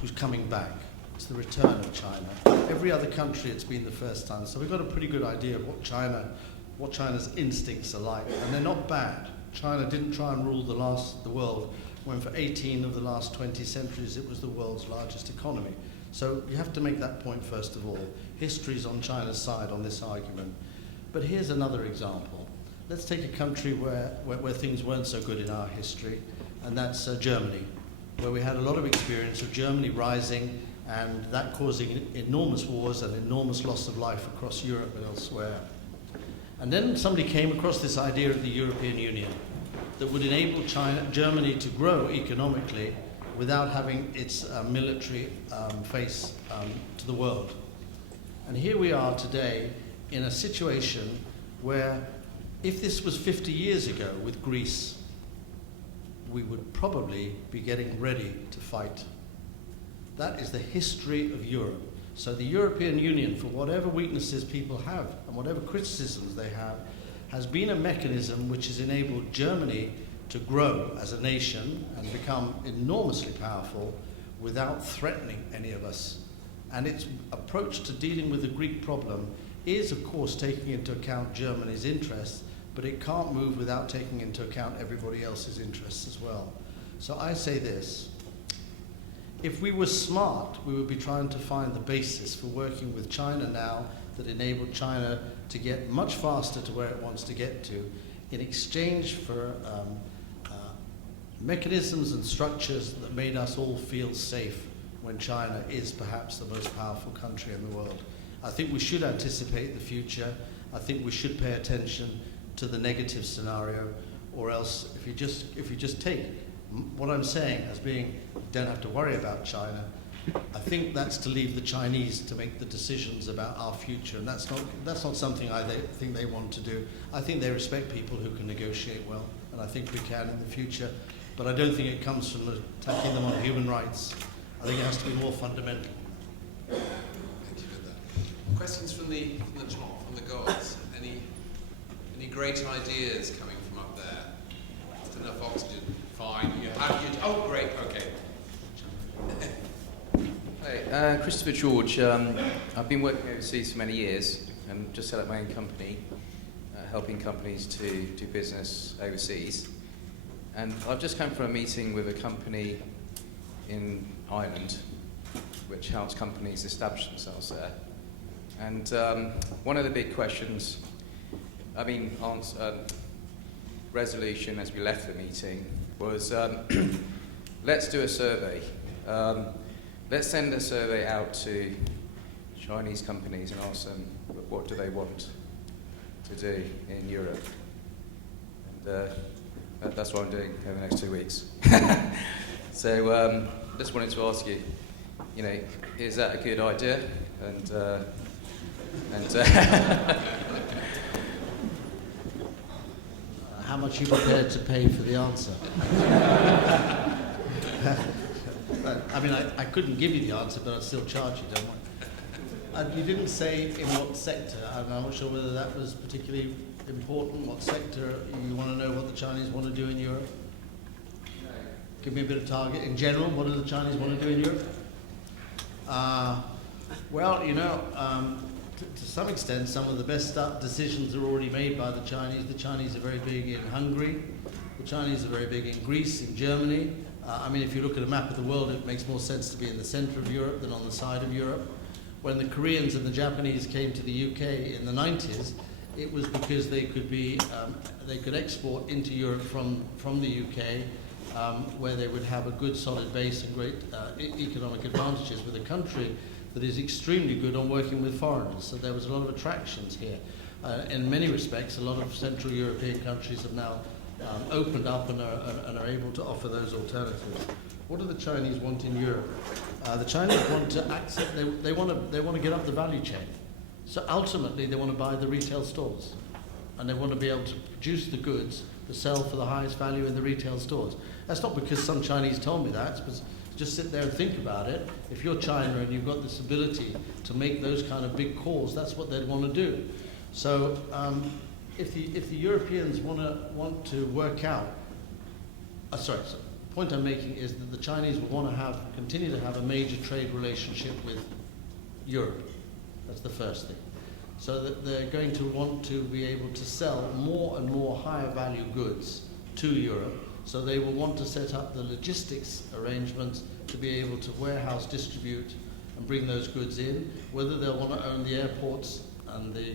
who's coming back. It's the return of China. Every other country, it's been the first time. So we've got a pretty good idea of what China's instincts are like, and they're not bad. China didn't try and rule the world when for 18 of the last 20 centuries it was the world's largest economy. So you have to make that point first of all. History's on China's side on this argument. But here's another example. Let's take a country where things weren't so good in our history, and that's Germany, where we had a lot of experience of Germany rising and that causing enormous wars and enormous loss of life across Europe and elsewhere. And then somebody came across this idea of the European Union that would enable Germany to grow economically without having its military face to the world. And here we are today in a situation where if this was 50 years ago with Greece, we would probably be getting ready to fight. That is the history of Europe. So the European Union, for whatever weaknesses people have and whatever criticisms they have, has been a mechanism which has enabled Germany to grow as a nation and become enormously powerful without threatening any of us. And its approach to dealing with the Greek problem is, of course, taking into account Germany's interests, but it can't move without taking into account everybody else's interests as well. So I say this. If we were smart, we would be trying to find the basis for working with China now that enabled China to get much faster to where it wants to get to in exchange for mechanisms and structures that made us all feel safe when China is perhaps the most powerful country in the world. I think we should anticipate the future. I think we should pay attention to the negative scenario, or else if you just take what I'm saying as being, don't have to worry about China, I think that's to leave the Chinese to make the decisions about our future, and that's not something I think they want to do. I think they respect people who can negotiate well, and I think we can in the future, but I don't think it comes from attacking them on human rights. I think it has to be more fundamental. Thank you for that. Questions from the top, from the gods? Any great ideas coming from up there? Just enough oxygen. Fine. Oh, great. Okay. Hi, Christopher George. I've been working overseas for many years and just set up my own company, helping companies to do business overseas. And I've just come from a meeting with a company in Ireland, which helps companies establish themselves there. And one of the big questions, resolution as we left the meeting was, let's do a survey. Let's send a survey out to Chinese companies and ask them what do they want to do in Europe. And that's what I'm doing over the next 2 weeks. So just wanted to ask you, is that a good idea? How much are you prepared to pay for the answer? I couldn't give you the answer, but I'd still charge you, don't I? You didn't say in what sector. I'm not sure whether that was particularly important. What sector you want to know what the Chinese want to do in Europe? Give me a bit of target. In general, what do the Chinese want to do in Europe? To some extent, some of the best decisions are already made by the Chinese. The Chinese are very big in Hungary. The Chinese are very big in Greece, in Germany. If you look at a map of the world, it makes more sense to be in the center of Europe than on the side of Europe. When the Koreans and the Japanese came to the UK in the 90s, it was because they could export into Europe from the UK, where they would have a good solid base and great economic advantages with a country that is extremely good on working with foreigners. So there was a lot of attractions here. In many respects, a lot of Central European countries have now opened up and are able to offer those alternatives. What do the Chinese want in Europe? The Chinese want to access, they want to get up the value chain. So ultimately, they want to buy the retail stores, and they want to be able to produce the goods to sell for the highest value in the retail stores. That's not because some Chinese told me that. It's because just sit there and think about it. If you're China and you've got this ability to make those kind of big calls, that's what they'd want to do. So if the Europeans want to work out, the point I'm making is that the Chinese will want to continue to have a major trade relationship with Europe. That's the first thing. So that they're going to want to be able to sell more and more higher value goods to Europe, So they will want to set up the logistics arrangements to be able to warehouse, distribute, and bring those goods in. Whether they'll want to own the airports and the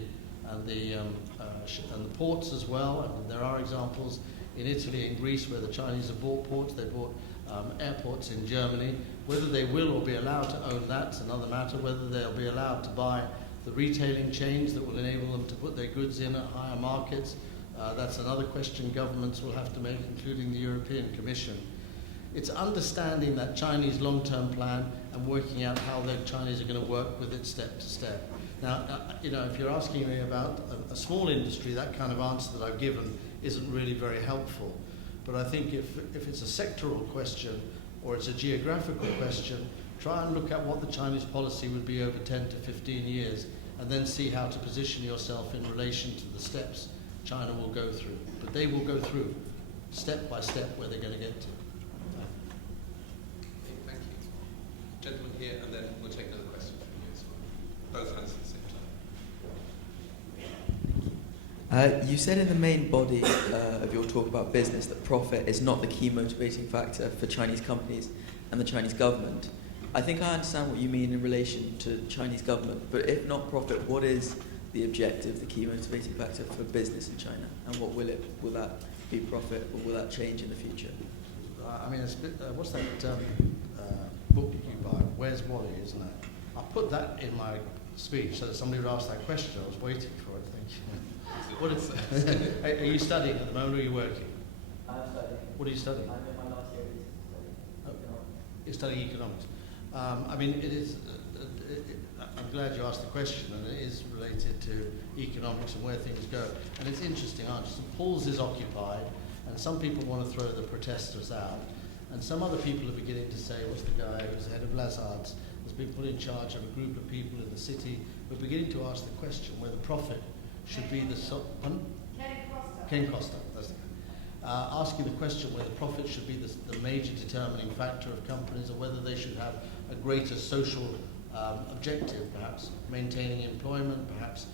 ports as well. I mean, there are examples in Italy and Greece where the Chinese have bought ports. They bought airports in Germany. Whether they will or be allowed to own that's another matter. Whether they'll be allowed to buy the retailing chains that will enable them to put their goods in at higher markets, that's another question governments will have to make, including the European Commission. It's understanding that Chinese long-term plan and working out how the Chinese are going to work with it step to step. Now, if you're asking me about a small industry, that kind of answer that I've given isn't really very helpful. But I think if it's a sectoral question or it's a geographical question, try and look at what the Chinese policy would be over 10 to 15 years and then see how to position yourself in relation to the steps China will go through. But they will go through step by step where they're going to get to. Thank you. Gentleman here, and then we'll take another question from you as well. Both hands at the same time. You said in the main body of your talk about business that profit is not the key motivating factor for Chinese companies and the Chinese government. I think I understand what you mean in relation to Chinese government, but if not profit, what is the objective, the key motivating factor for business in China? And what will that be profit, or will that change in the future? I mean, it's a bit, what's that book you buy? Where's Wally, isn't it? I put that in my speech so that somebody would ask that question. I was waiting for it, thank you. What is that? Are you studying at the moment, or are you working? I'm studying. What are you studying? I'm in my last year of You're studying economics. I mean, it is. I'm glad you asked the question, and it is related to economics and where things go. And it's interesting, aren't you? St. Paul's is occupied, and some people want to throw the protesters out, and some other people are beginning to say, what's the guy who's the head of Lazard's, has been put in charge of a group of people in the city. We're beginning to ask the question whether profit should be the... Ken Costa, that's the guy. Asking the question whether profit should be the major determining factor of companies, or whether they should have a greater social objective, perhaps maintaining employment, perhaps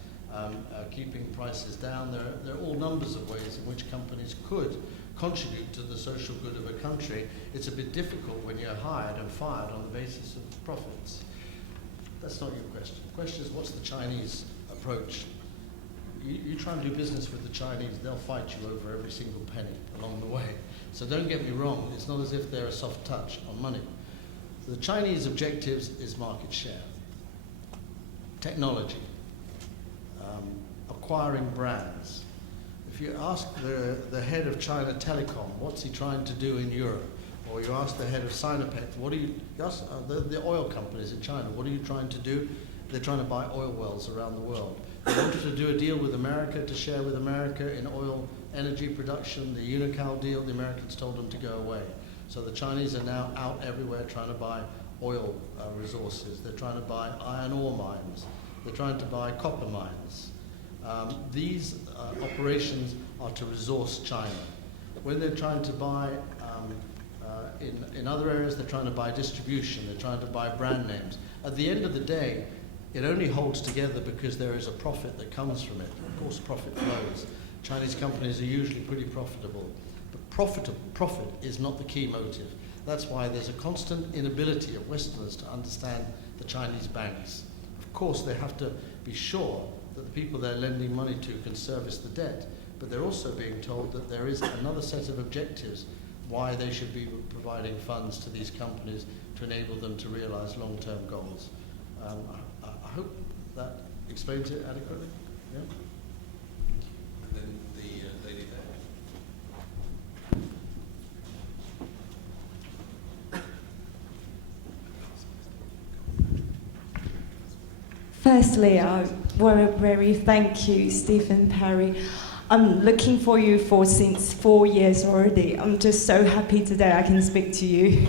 keeping prices down. There are all numbers of ways in which companies could contribute to the social good of a country. It's a bit difficult when you're hired and fired on the basis of profits. That's not your question. The question is, what's the Chinese approach? You try and do business with the Chinese, they'll fight you over every single penny along the way. So don't get me wrong, it's not as if they're a soft touch on money. The Chinese objectives is market share, technology, acquiring brands. If you ask the head of China Telecom, what's he trying to do in Europe? Or you ask the head of Sinopec, you ask the oil companies in China, what are you trying to do? They're trying to buy oil wells around the world. They wanted to do a deal with America, to share with America in oil energy production. The Unocal deal, the Americans told them to go away. So the Chinese are now out everywhere trying to buy oil resources. They're trying to buy iron ore mines. They're trying to buy copper mines. These operations are to resource China. When they're trying to buy, in other areas, they're trying to buy distribution. They're trying to buy brand names. At the end of the day, it only holds together because there is a profit that comes from it. Of course, profit flows. Chinese companies are usually pretty profitable. But profit is not the key motive. That's why there's a constant inability of Westerners to understand the Chinese banks. Of course, they have to be sure that the people they're lending money to can service the debt, but they're also being told that there is another set of objectives why they should be providing funds to these companies to enable them to realize long-term goals. I hope that explains it adequately. Yeah? And then the lady there. Firstly, I want to very thank you, Stephen Perry. I'm looking for you since 4 years already. I'm just so happy today I can speak to you.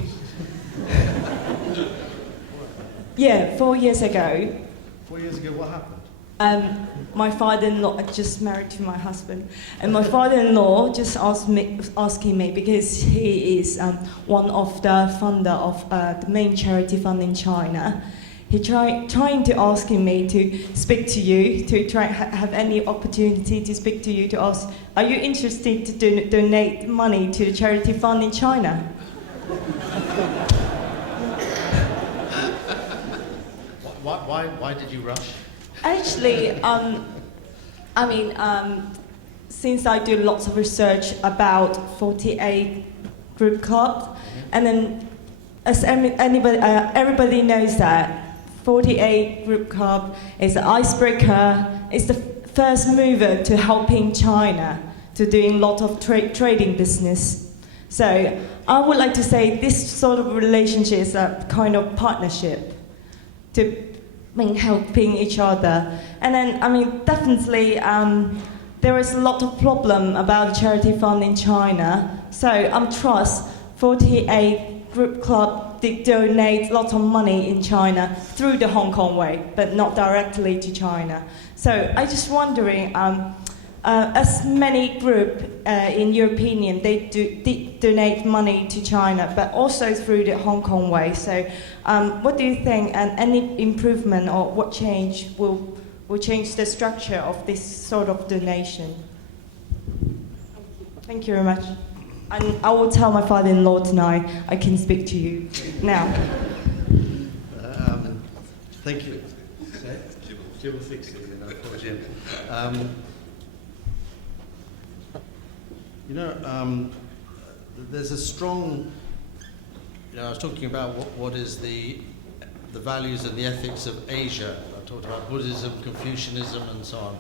Yeah, 4 years ago. 4 years ago, what happened? My father-in-law, I just married to my husband, and my father-in-law just asking me because he is one of the founder of the main charity fund in China. He trying to asking me to speak to you, to try have any opportunity to speak to you, to ask, are you interested to donate money to the charity fund in China? Why did you rush? Actually, since I do lots of research about 48 group clubs, and then as everybody knows that 48 group club is an icebreaker. It's the first mover to helping China to doing a lot of trading business. So I would like to say this sort of relationship is a kind of partnership to helping each other. And then, definitely, there is a lot of problem about the charity fund in China. So trust 48 group club did donate lots of money in China through the Hong Kong way, but not directly to China. So I just wondering, as many group, in your opinion, they did donate money to China, but also through the Hong Kong way. So what do you think, and any improvement or what change will change the structure of this sort of donation? Thank you very much. And I will tell my father-in-law tonight I can speak to you now. Thank you. Jim will fix it, poor Jim. There's a strong, I was talking about what is the values and the ethics of Asia. I talked about Buddhism, Confucianism, and so on.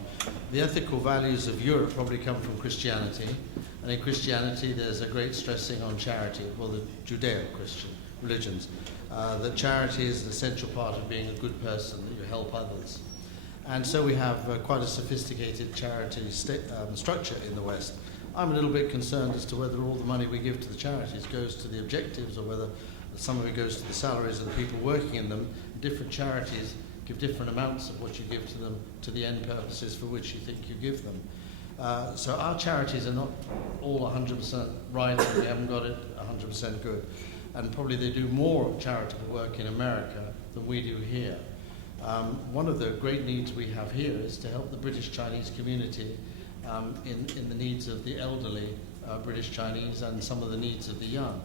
The ethical values of Europe probably come from Christianity. And in Christianity, there's a great stressing on charity, well, the Judeo-Christian religions, that charity is an essential part of being a good person, that you help others. And so we have quite a sophisticated charity structure in the West. I'm a little bit concerned as to whether all the money we give to the charities goes to the objectives or whether some of it goes to the salaries of the people working in them. Different charities give different amounts of what you give to them to the end purposes for which you think you give them. So our charities are not all 100% right, and we haven't got it 100% good. And probably they do more charitable work in America than we do here. One of the great needs we have here is to help the British Chinese community in the needs of the elderly British Chinese and some of the needs of the young.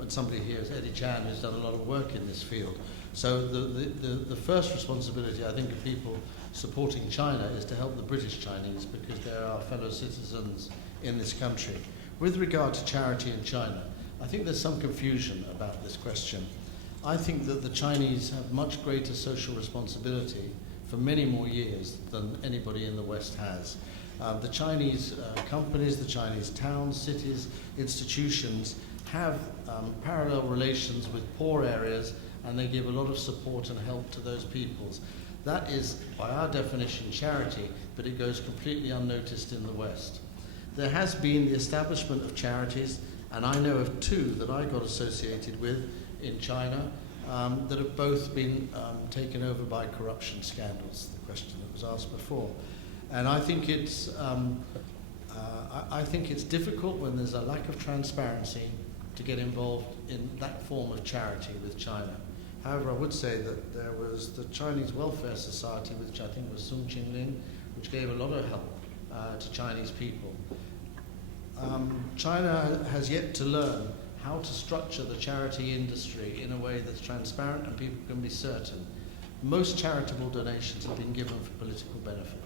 And somebody here is Eddie Chan, who's done a lot of work in this field. So the first responsibility, I think, of people supporting China is to help the British Chinese because they're our fellow citizens in this country. With regard to charity in China, I think there's some confusion about this question. I think that the Chinese have much greater social responsibility for many more years than anybody in the West has. The Chinese companies, the Chinese towns, cities, institutions have parallel relations with poor areas, and they give a lot of support and help to those peoples. That is, by our definition, charity, but it goes completely unnoticed in the West. There has been the establishment of charities, and I know of two that I got associated with in China that have both been taken over by corruption scandals, the question that was asked before. And I think it's difficult when there's a lack of transparency to get involved in that form of charity with China. However, I would say that there was the Chinese Welfare Society, which I think was Sun Qinglin, which gave a lot of help to Chinese people. China has yet to learn how to structure the charity industry in a way that's transparent and people can be certain. Most charitable donations have been given for political benefit.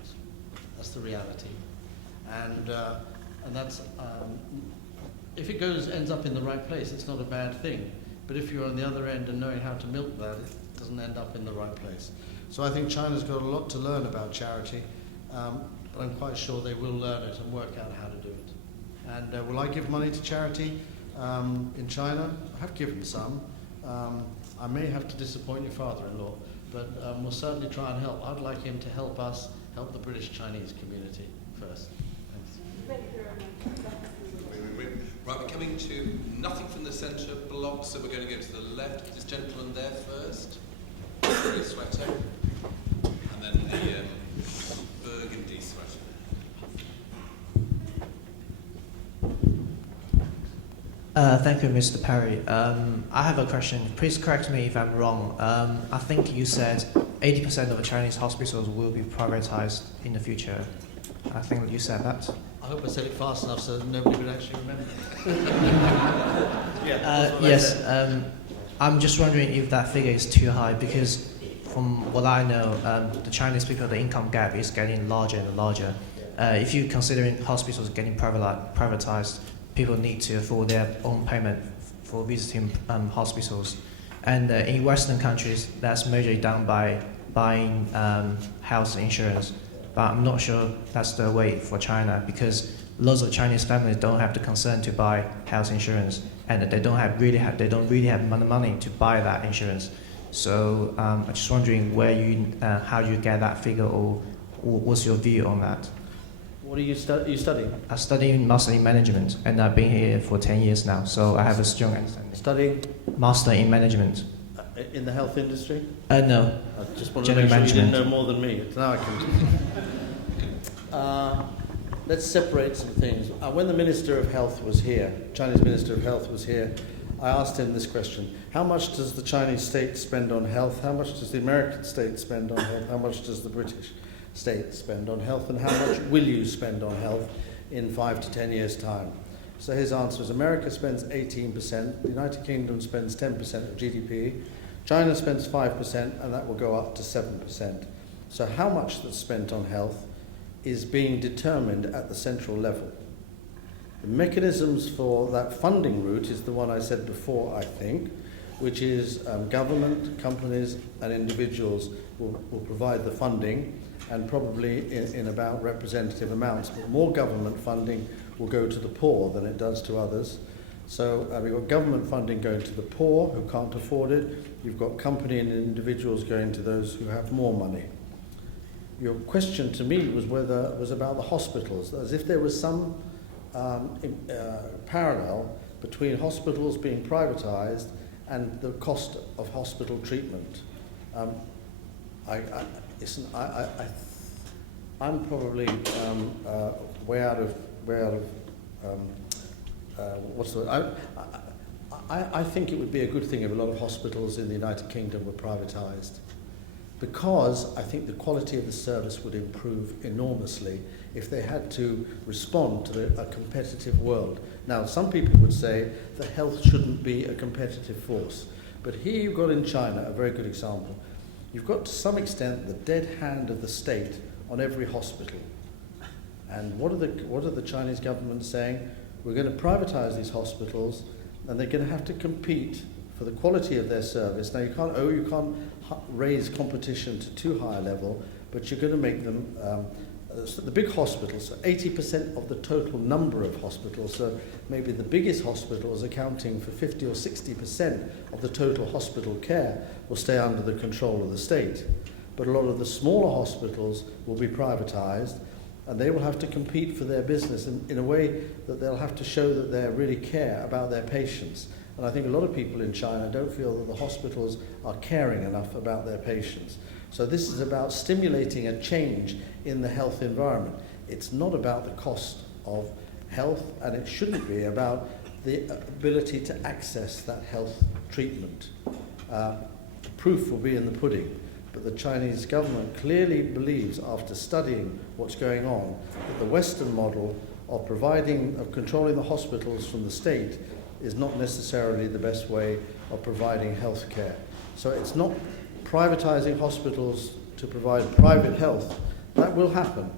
That's the reality. And that's, if it ends up in the right place, it's not a bad thing. But if you're on the other end and knowing how to milk that, it doesn't end up in the right place. So I think China's got a lot to learn about charity, but I'm quite sure they will learn it and work out how to do it. And will I give money to charity in China? I have given some. I may have to disappoint your father-in-law, but we'll certainly try and help. I'd like him to help us help the British Chinese community first. Thanks. Thank you very much. Right, we're coming to nothing from the centre block, so we're going to go to the left. This gentleman there first, grey sweater, and then the burgundy sweater. Thank you, Mr. Perry. I have a question. Please correct me if I'm wrong. I think you said 80% of Chinese hospitals will be privatized in the future. I think you said that. I hope I said it fast enough so that nobody would actually remember. Yes. I'm just wondering if that figure is too high, because from what I know, the Chinese people, the income gap is getting larger and larger. If you're considering hospitals getting privatized, people need to afford their own payment for visiting hospitals. And in Western countries, that's majorly done by buying health insurance. But I'm not sure that's the way for China, because lots of Chinese families don't have the concern to buy health insurance, and they don't really have the money to buy that insurance. So I'm just wondering how you get that figure, or what's your view on that? What are you studying? I study master in management, and I've been here for 10 years now, so I have a strong understanding. Studying? Master in management. In the health industry? No. I just want to make sure you didn't know more than me. Now I can. Let's separate some things. When the Minister of Health was here, Chinese Minister of Health was here, I asked him this question: how much does the Chinese state spend on health? How much does the American state spend on health? How much does the British state spend on health? And how much will you spend on health in 5 to 10 years' time? So his answer is America spends 18%, the United Kingdom spends 10% of GDP, China spends 5%, and that will go up to 7%. So how much that's spent on health is being determined at the central level. The mechanisms for that funding route is the one I said before, I think, which is government, companies, and individuals will provide the funding, and probably in about representative amounts. But more government funding will go to the poor than it does to others. So we've got government funding going to the poor who can't afford it. You've got company and individuals going to those who have more money. Your question to me was about the hospitals, as if there was some parallel between hospitals being privatized and the cost of hospital treatment. I'm probably way out of what's the word? I think it would be a good thing if a lot of hospitals in the United Kingdom were privatized, because I think the quality of the service would improve enormously if they had to respond to a competitive world. Now, some people would say that health shouldn't be a competitive force, but here you've got in China a very good example. You've got to some extent the dead hand of the state on every hospital. And what are the Chinese government saying? We're going to privatize these hospitals, and they're going to have to compete for the quality of their service. Now, you can't raise competition to too high a level, but you're going to make them so the big hospitals, so 80% of the total number of hospitals, so maybe the biggest hospitals accounting for 50 or 60% of the total hospital care will stay under the control of the state. But a lot of the smaller hospitals will be privatized, and they will have to compete for their business in a way that they'll have to show that they really care about their patients. And I think a lot of people in China don't feel that the hospitals are caring enough about their patients. So this is about stimulating a change in the health environment. It's not about the cost of health, and it shouldn't be about the ability to access that health treatment. The proof will be in the pudding. But the Chinese government clearly believes, after studying what's going on, that the Western model of controlling the hospitals from the state is not necessarily the best way of providing health care. So it's not privatizing hospitals to provide private health. That will happen.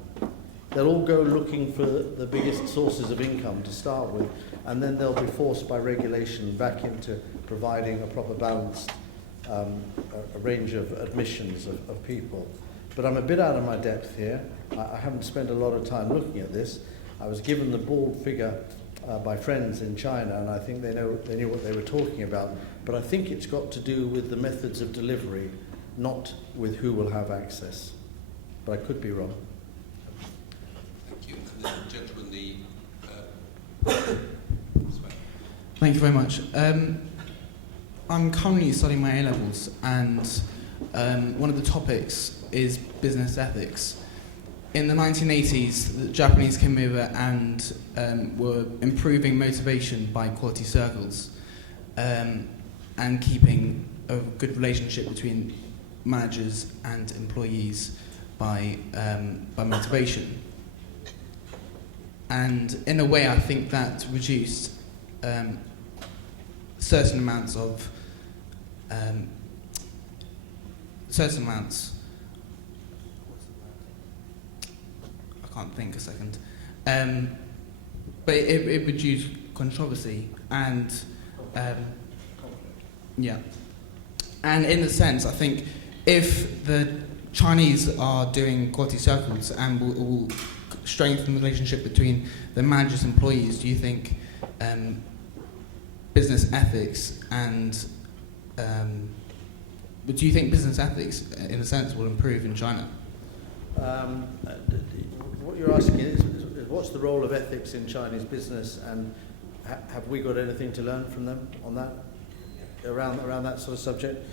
They'll all go looking for the biggest sources of income to start with, and then they'll be forced by regulation back into providing a proper balanced a range of admissions of people. But I'm a bit out of my depth here. I haven't spent a lot of time looking at this. I was given the bald figure by friends in China, and I think they knew what they were talking about. But I think it's got to do with the methods of delivery, not with who will have access. But I could be wrong. Thank you. And then, gentlemen, Thank you very much. I'm currently studying my A-levels, and one of the topics is business ethics. in the 1980s, the Japanese came over and were improving motivation by quality circles and keeping a good relationship between managers and employees by motivation. And in a way, I think that reduced certain amounts. I can't think a second. But it reduced controversy and yeah. And in a sense, I think if the Chinese are doing quality circles and will strengthen the relationship between the managers and employees, do you think business ethics in a sense will improve in China? What you're asking is what's the role of ethics in Chinese business, and have we got anything to learn from them on that, around that sort of subject?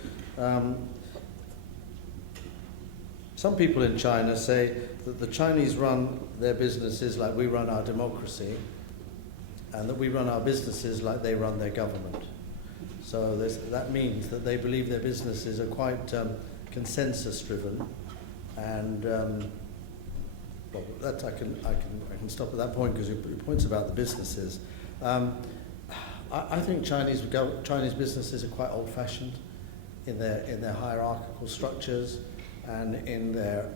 Some people in China say that the Chinese run their businesses like we run our democracy, and that we run our businesses like they run their government. So that means that they believe their businesses are quite consensus-driven, and well, that I can stop at that point because your point's about the businesses. I think Chinese businesses are quite old-fashioned in their hierarchical structures and in their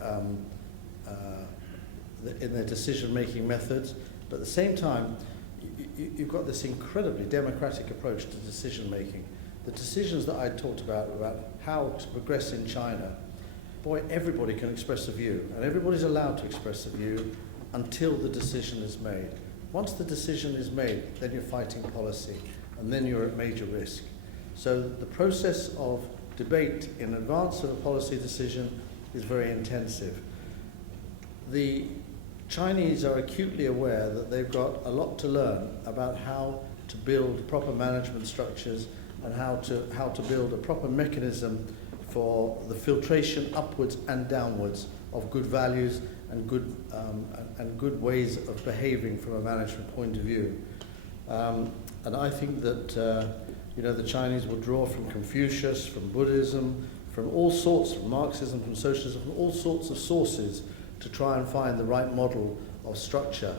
decision-making methods. But at the same time, you've got this incredibly democratic approach to decision-making. The decisions that I talked about how to progress in China, boy, everybody can express a view, and everybody's allowed to express a view until the decision is made. Once the decision is made, then you're fighting policy, and then you're at major risk. So the process of debate in advance of a policy decision is very intensive. The Chinese are acutely aware that they've got a lot to learn about how to build proper management structures and how to build a proper mechanism for the filtration upwards and downwards of good values and good ways of behaving from a management point of view. And I think that the Chinese will draw from Confucius, from Buddhism, from all sorts, from Marxism, from socialism, from all sorts of sources to try and find the right model of structure.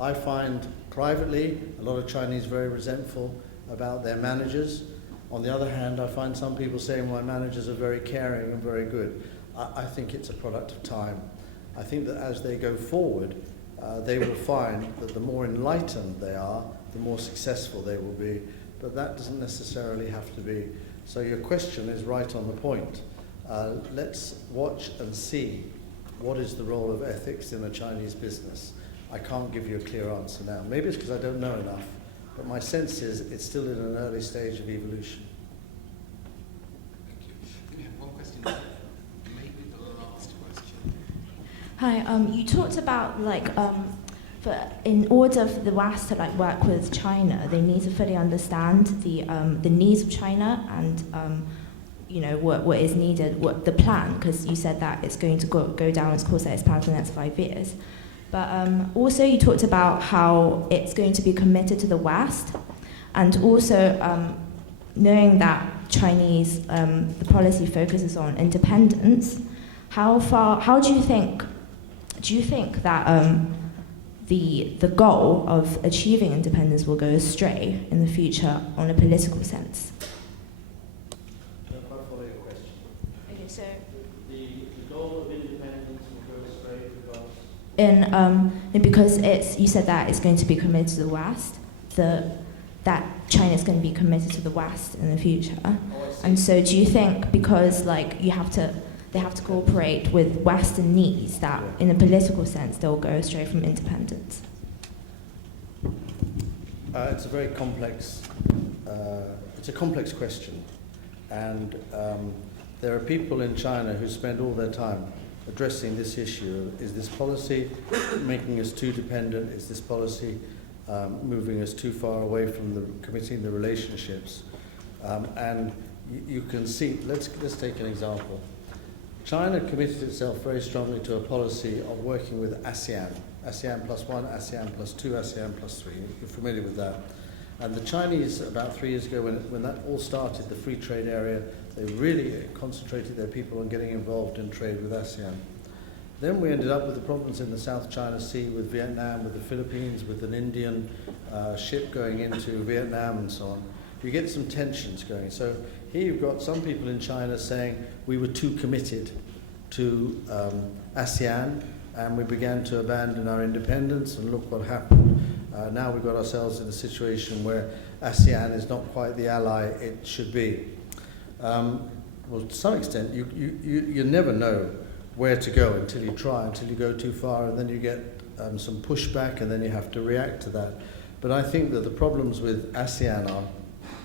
I find privately a lot of Chinese very resentful about their managers. On the other hand, I find some people saying my managers are very caring and very good. I think it's a product of time. I think that as they go forward, they will find that the more enlightened they are, the more successful they will be. But that doesn't necessarily have to be. So your question is right on the point. Let's watch and see what is the role of ethics in a Chinese business. I can't give you a clear answer now. Maybe it's because I don't know enough, but my sense is it's still in an early stage of evolution. Thank you. Can we have one question? Maybe the last question. Hi, you talked about in order for the West to work with China, they need to fully understand the needs of China and what is needed, what the plan, because you said that it's going to go down its course at its plan for the next 5 years. But also you talked about how it's going to be committed to the West, and also knowing that Chinese, the policy focuses on independence. How do you think that the goal of achieving independence will go astray in the future on a political sense? I don't quite follow your question. Okay, so The goal of independence will go astray because you said that it's going to be committed to the West, that China is going to be committed to the West in the future. And so do you think because they have to cooperate with Western needs that in a political sense they'll go astray from independence? It's a very complex, question, and there are people in China who spend all their time addressing this issue. Is this policy making us too dependent? Is this policy moving us too far away from committing the relationships? And you can see, let's take an example. China committed itself very strongly to a policy of working with ASEAN. ASEAN plus 1, ASEAN plus 2, ASEAN plus 3. You're familiar with that. And the Chinese, about 3 years ago, when that all started, the free trade area, they really concentrated their people on getting involved in trade with ASEAN. Then we ended up with the problems in the South China Sea with Vietnam, with the Philippines, with an Indian ship going into Vietnam and so on. You get some tensions going. So here you've got some people in China saying we were too committed to ASEAN and we began to abandon our independence, and look what happened. Now we've got ourselves in a situation where ASEAN is not quite the ally it should be. Well, to some extent, you never know where to go until you try, until you go too far, and then you get some pushback, and then you have to react to that. But I think that the problems with ASEAN are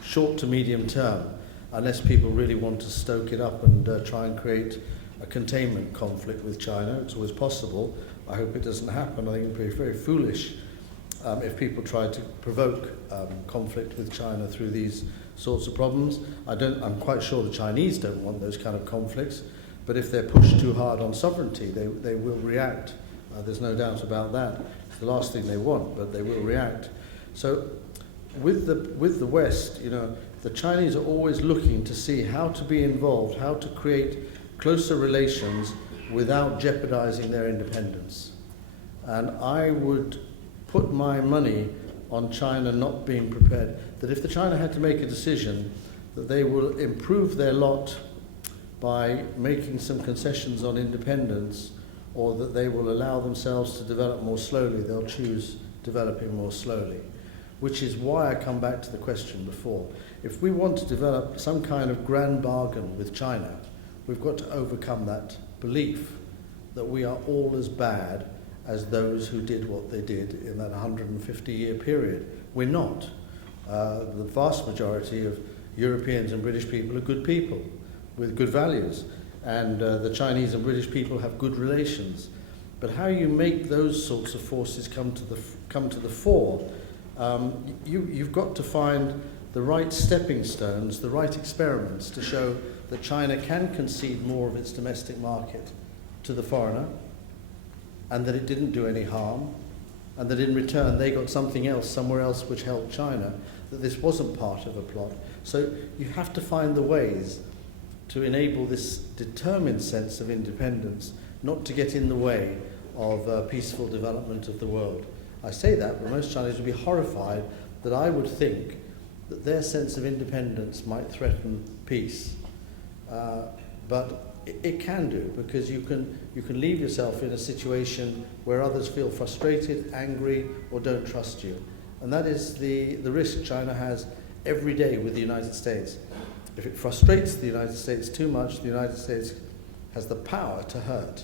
short to medium term, unless people really want to stoke it up and try and create a containment conflict with China. It's always possible. I hope it doesn't happen. I think it would be very foolish if people try to provoke conflict with China through these sorts of problems. I'm quite sure the Chinese don't want those kind of conflicts, but if they're pushed too hard on sovereignty, they will react. There's no doubt about that. It's the last thing they want, but they will react. So with the West, you know, the Chinese are always looking to see how to be involved, how to create closer relations without jeopardizing their independence. And I would put my money on China not being prepared, that if the China had to make a decision that they will improve their lot by making some concessions on independence, or that they will allow themselves to develop more slowly, they'll choose developing more slowly. Which is why I come back to the question before. If we want to develop some kind of grand bargain with China, we've got to overcome that belief that we are all as bad as those who did what they did in that 150-year period. We're not. The vast majority of Europeans and British people are good people with good values, and the Chinese and British people have good relations. But how you make those sorts of forces come to the fore, you've got to find the right stepping stones, the right experiments to show that China can concede more of its domestic market to the foreigner, and that it didn't do any harm, and that in return they got something else somewhere else which helped China, that this wasn't part of a plot. So you have to find the ways to enable this determined sense of independence, not to get in the way of peaceful development of the world. I say that, but most Chinese would be horrified that I would think that their sense of independence might threaten peace. But it can do, because you can leave yourself in a situation where others feel frustrated, angry, or don't trust you. And that is the risk China has every day with the United States. If it frustrates the United States too much, the United States has the power to hurt.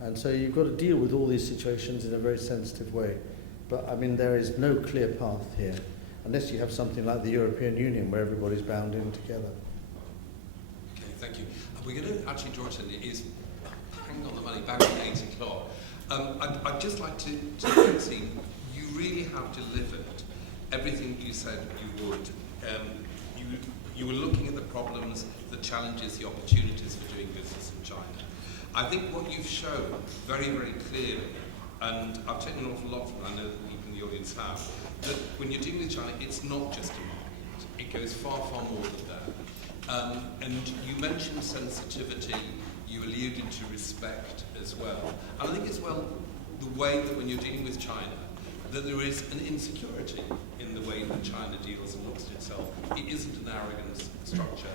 And so you've got to deal with all these situations in a very sensitive way. But, I mean, there is no clear path here, unless you have something like the European Union where everybody's bound in together. Okay, thank you. We're going to, actually, Georgeton, it is bang on the money, bang on 8 o'clock. I'd just like to see, you really have delivered everything you said you would. You were looking at the problems, the challenges, the opportunities for doing business in China. I think what you've shown very, very clearly, and I've taken an awful lot from it, I know that people in the audience have, that when you're dealing with China, it's not just a market. It goes far, far more than that. And you mentioned sensitivity, you alluded to respect as well. And I think as well, the way that when you're dealing with China, that there is an insecurity in the way that China deals and looks at itself. It isn't an arrogance structure.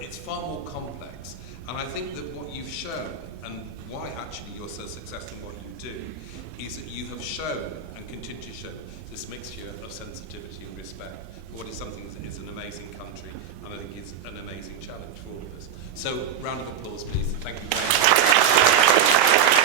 It's far more complex. And I think that what you've shown, and why actually you're so successful in what you do, is that you have shown and continue to show this mixture of sensitivity and respect for what is something that is an amazing country, and I think is an amazing challenge for all of us. So, round of applause, please. Thank you very much.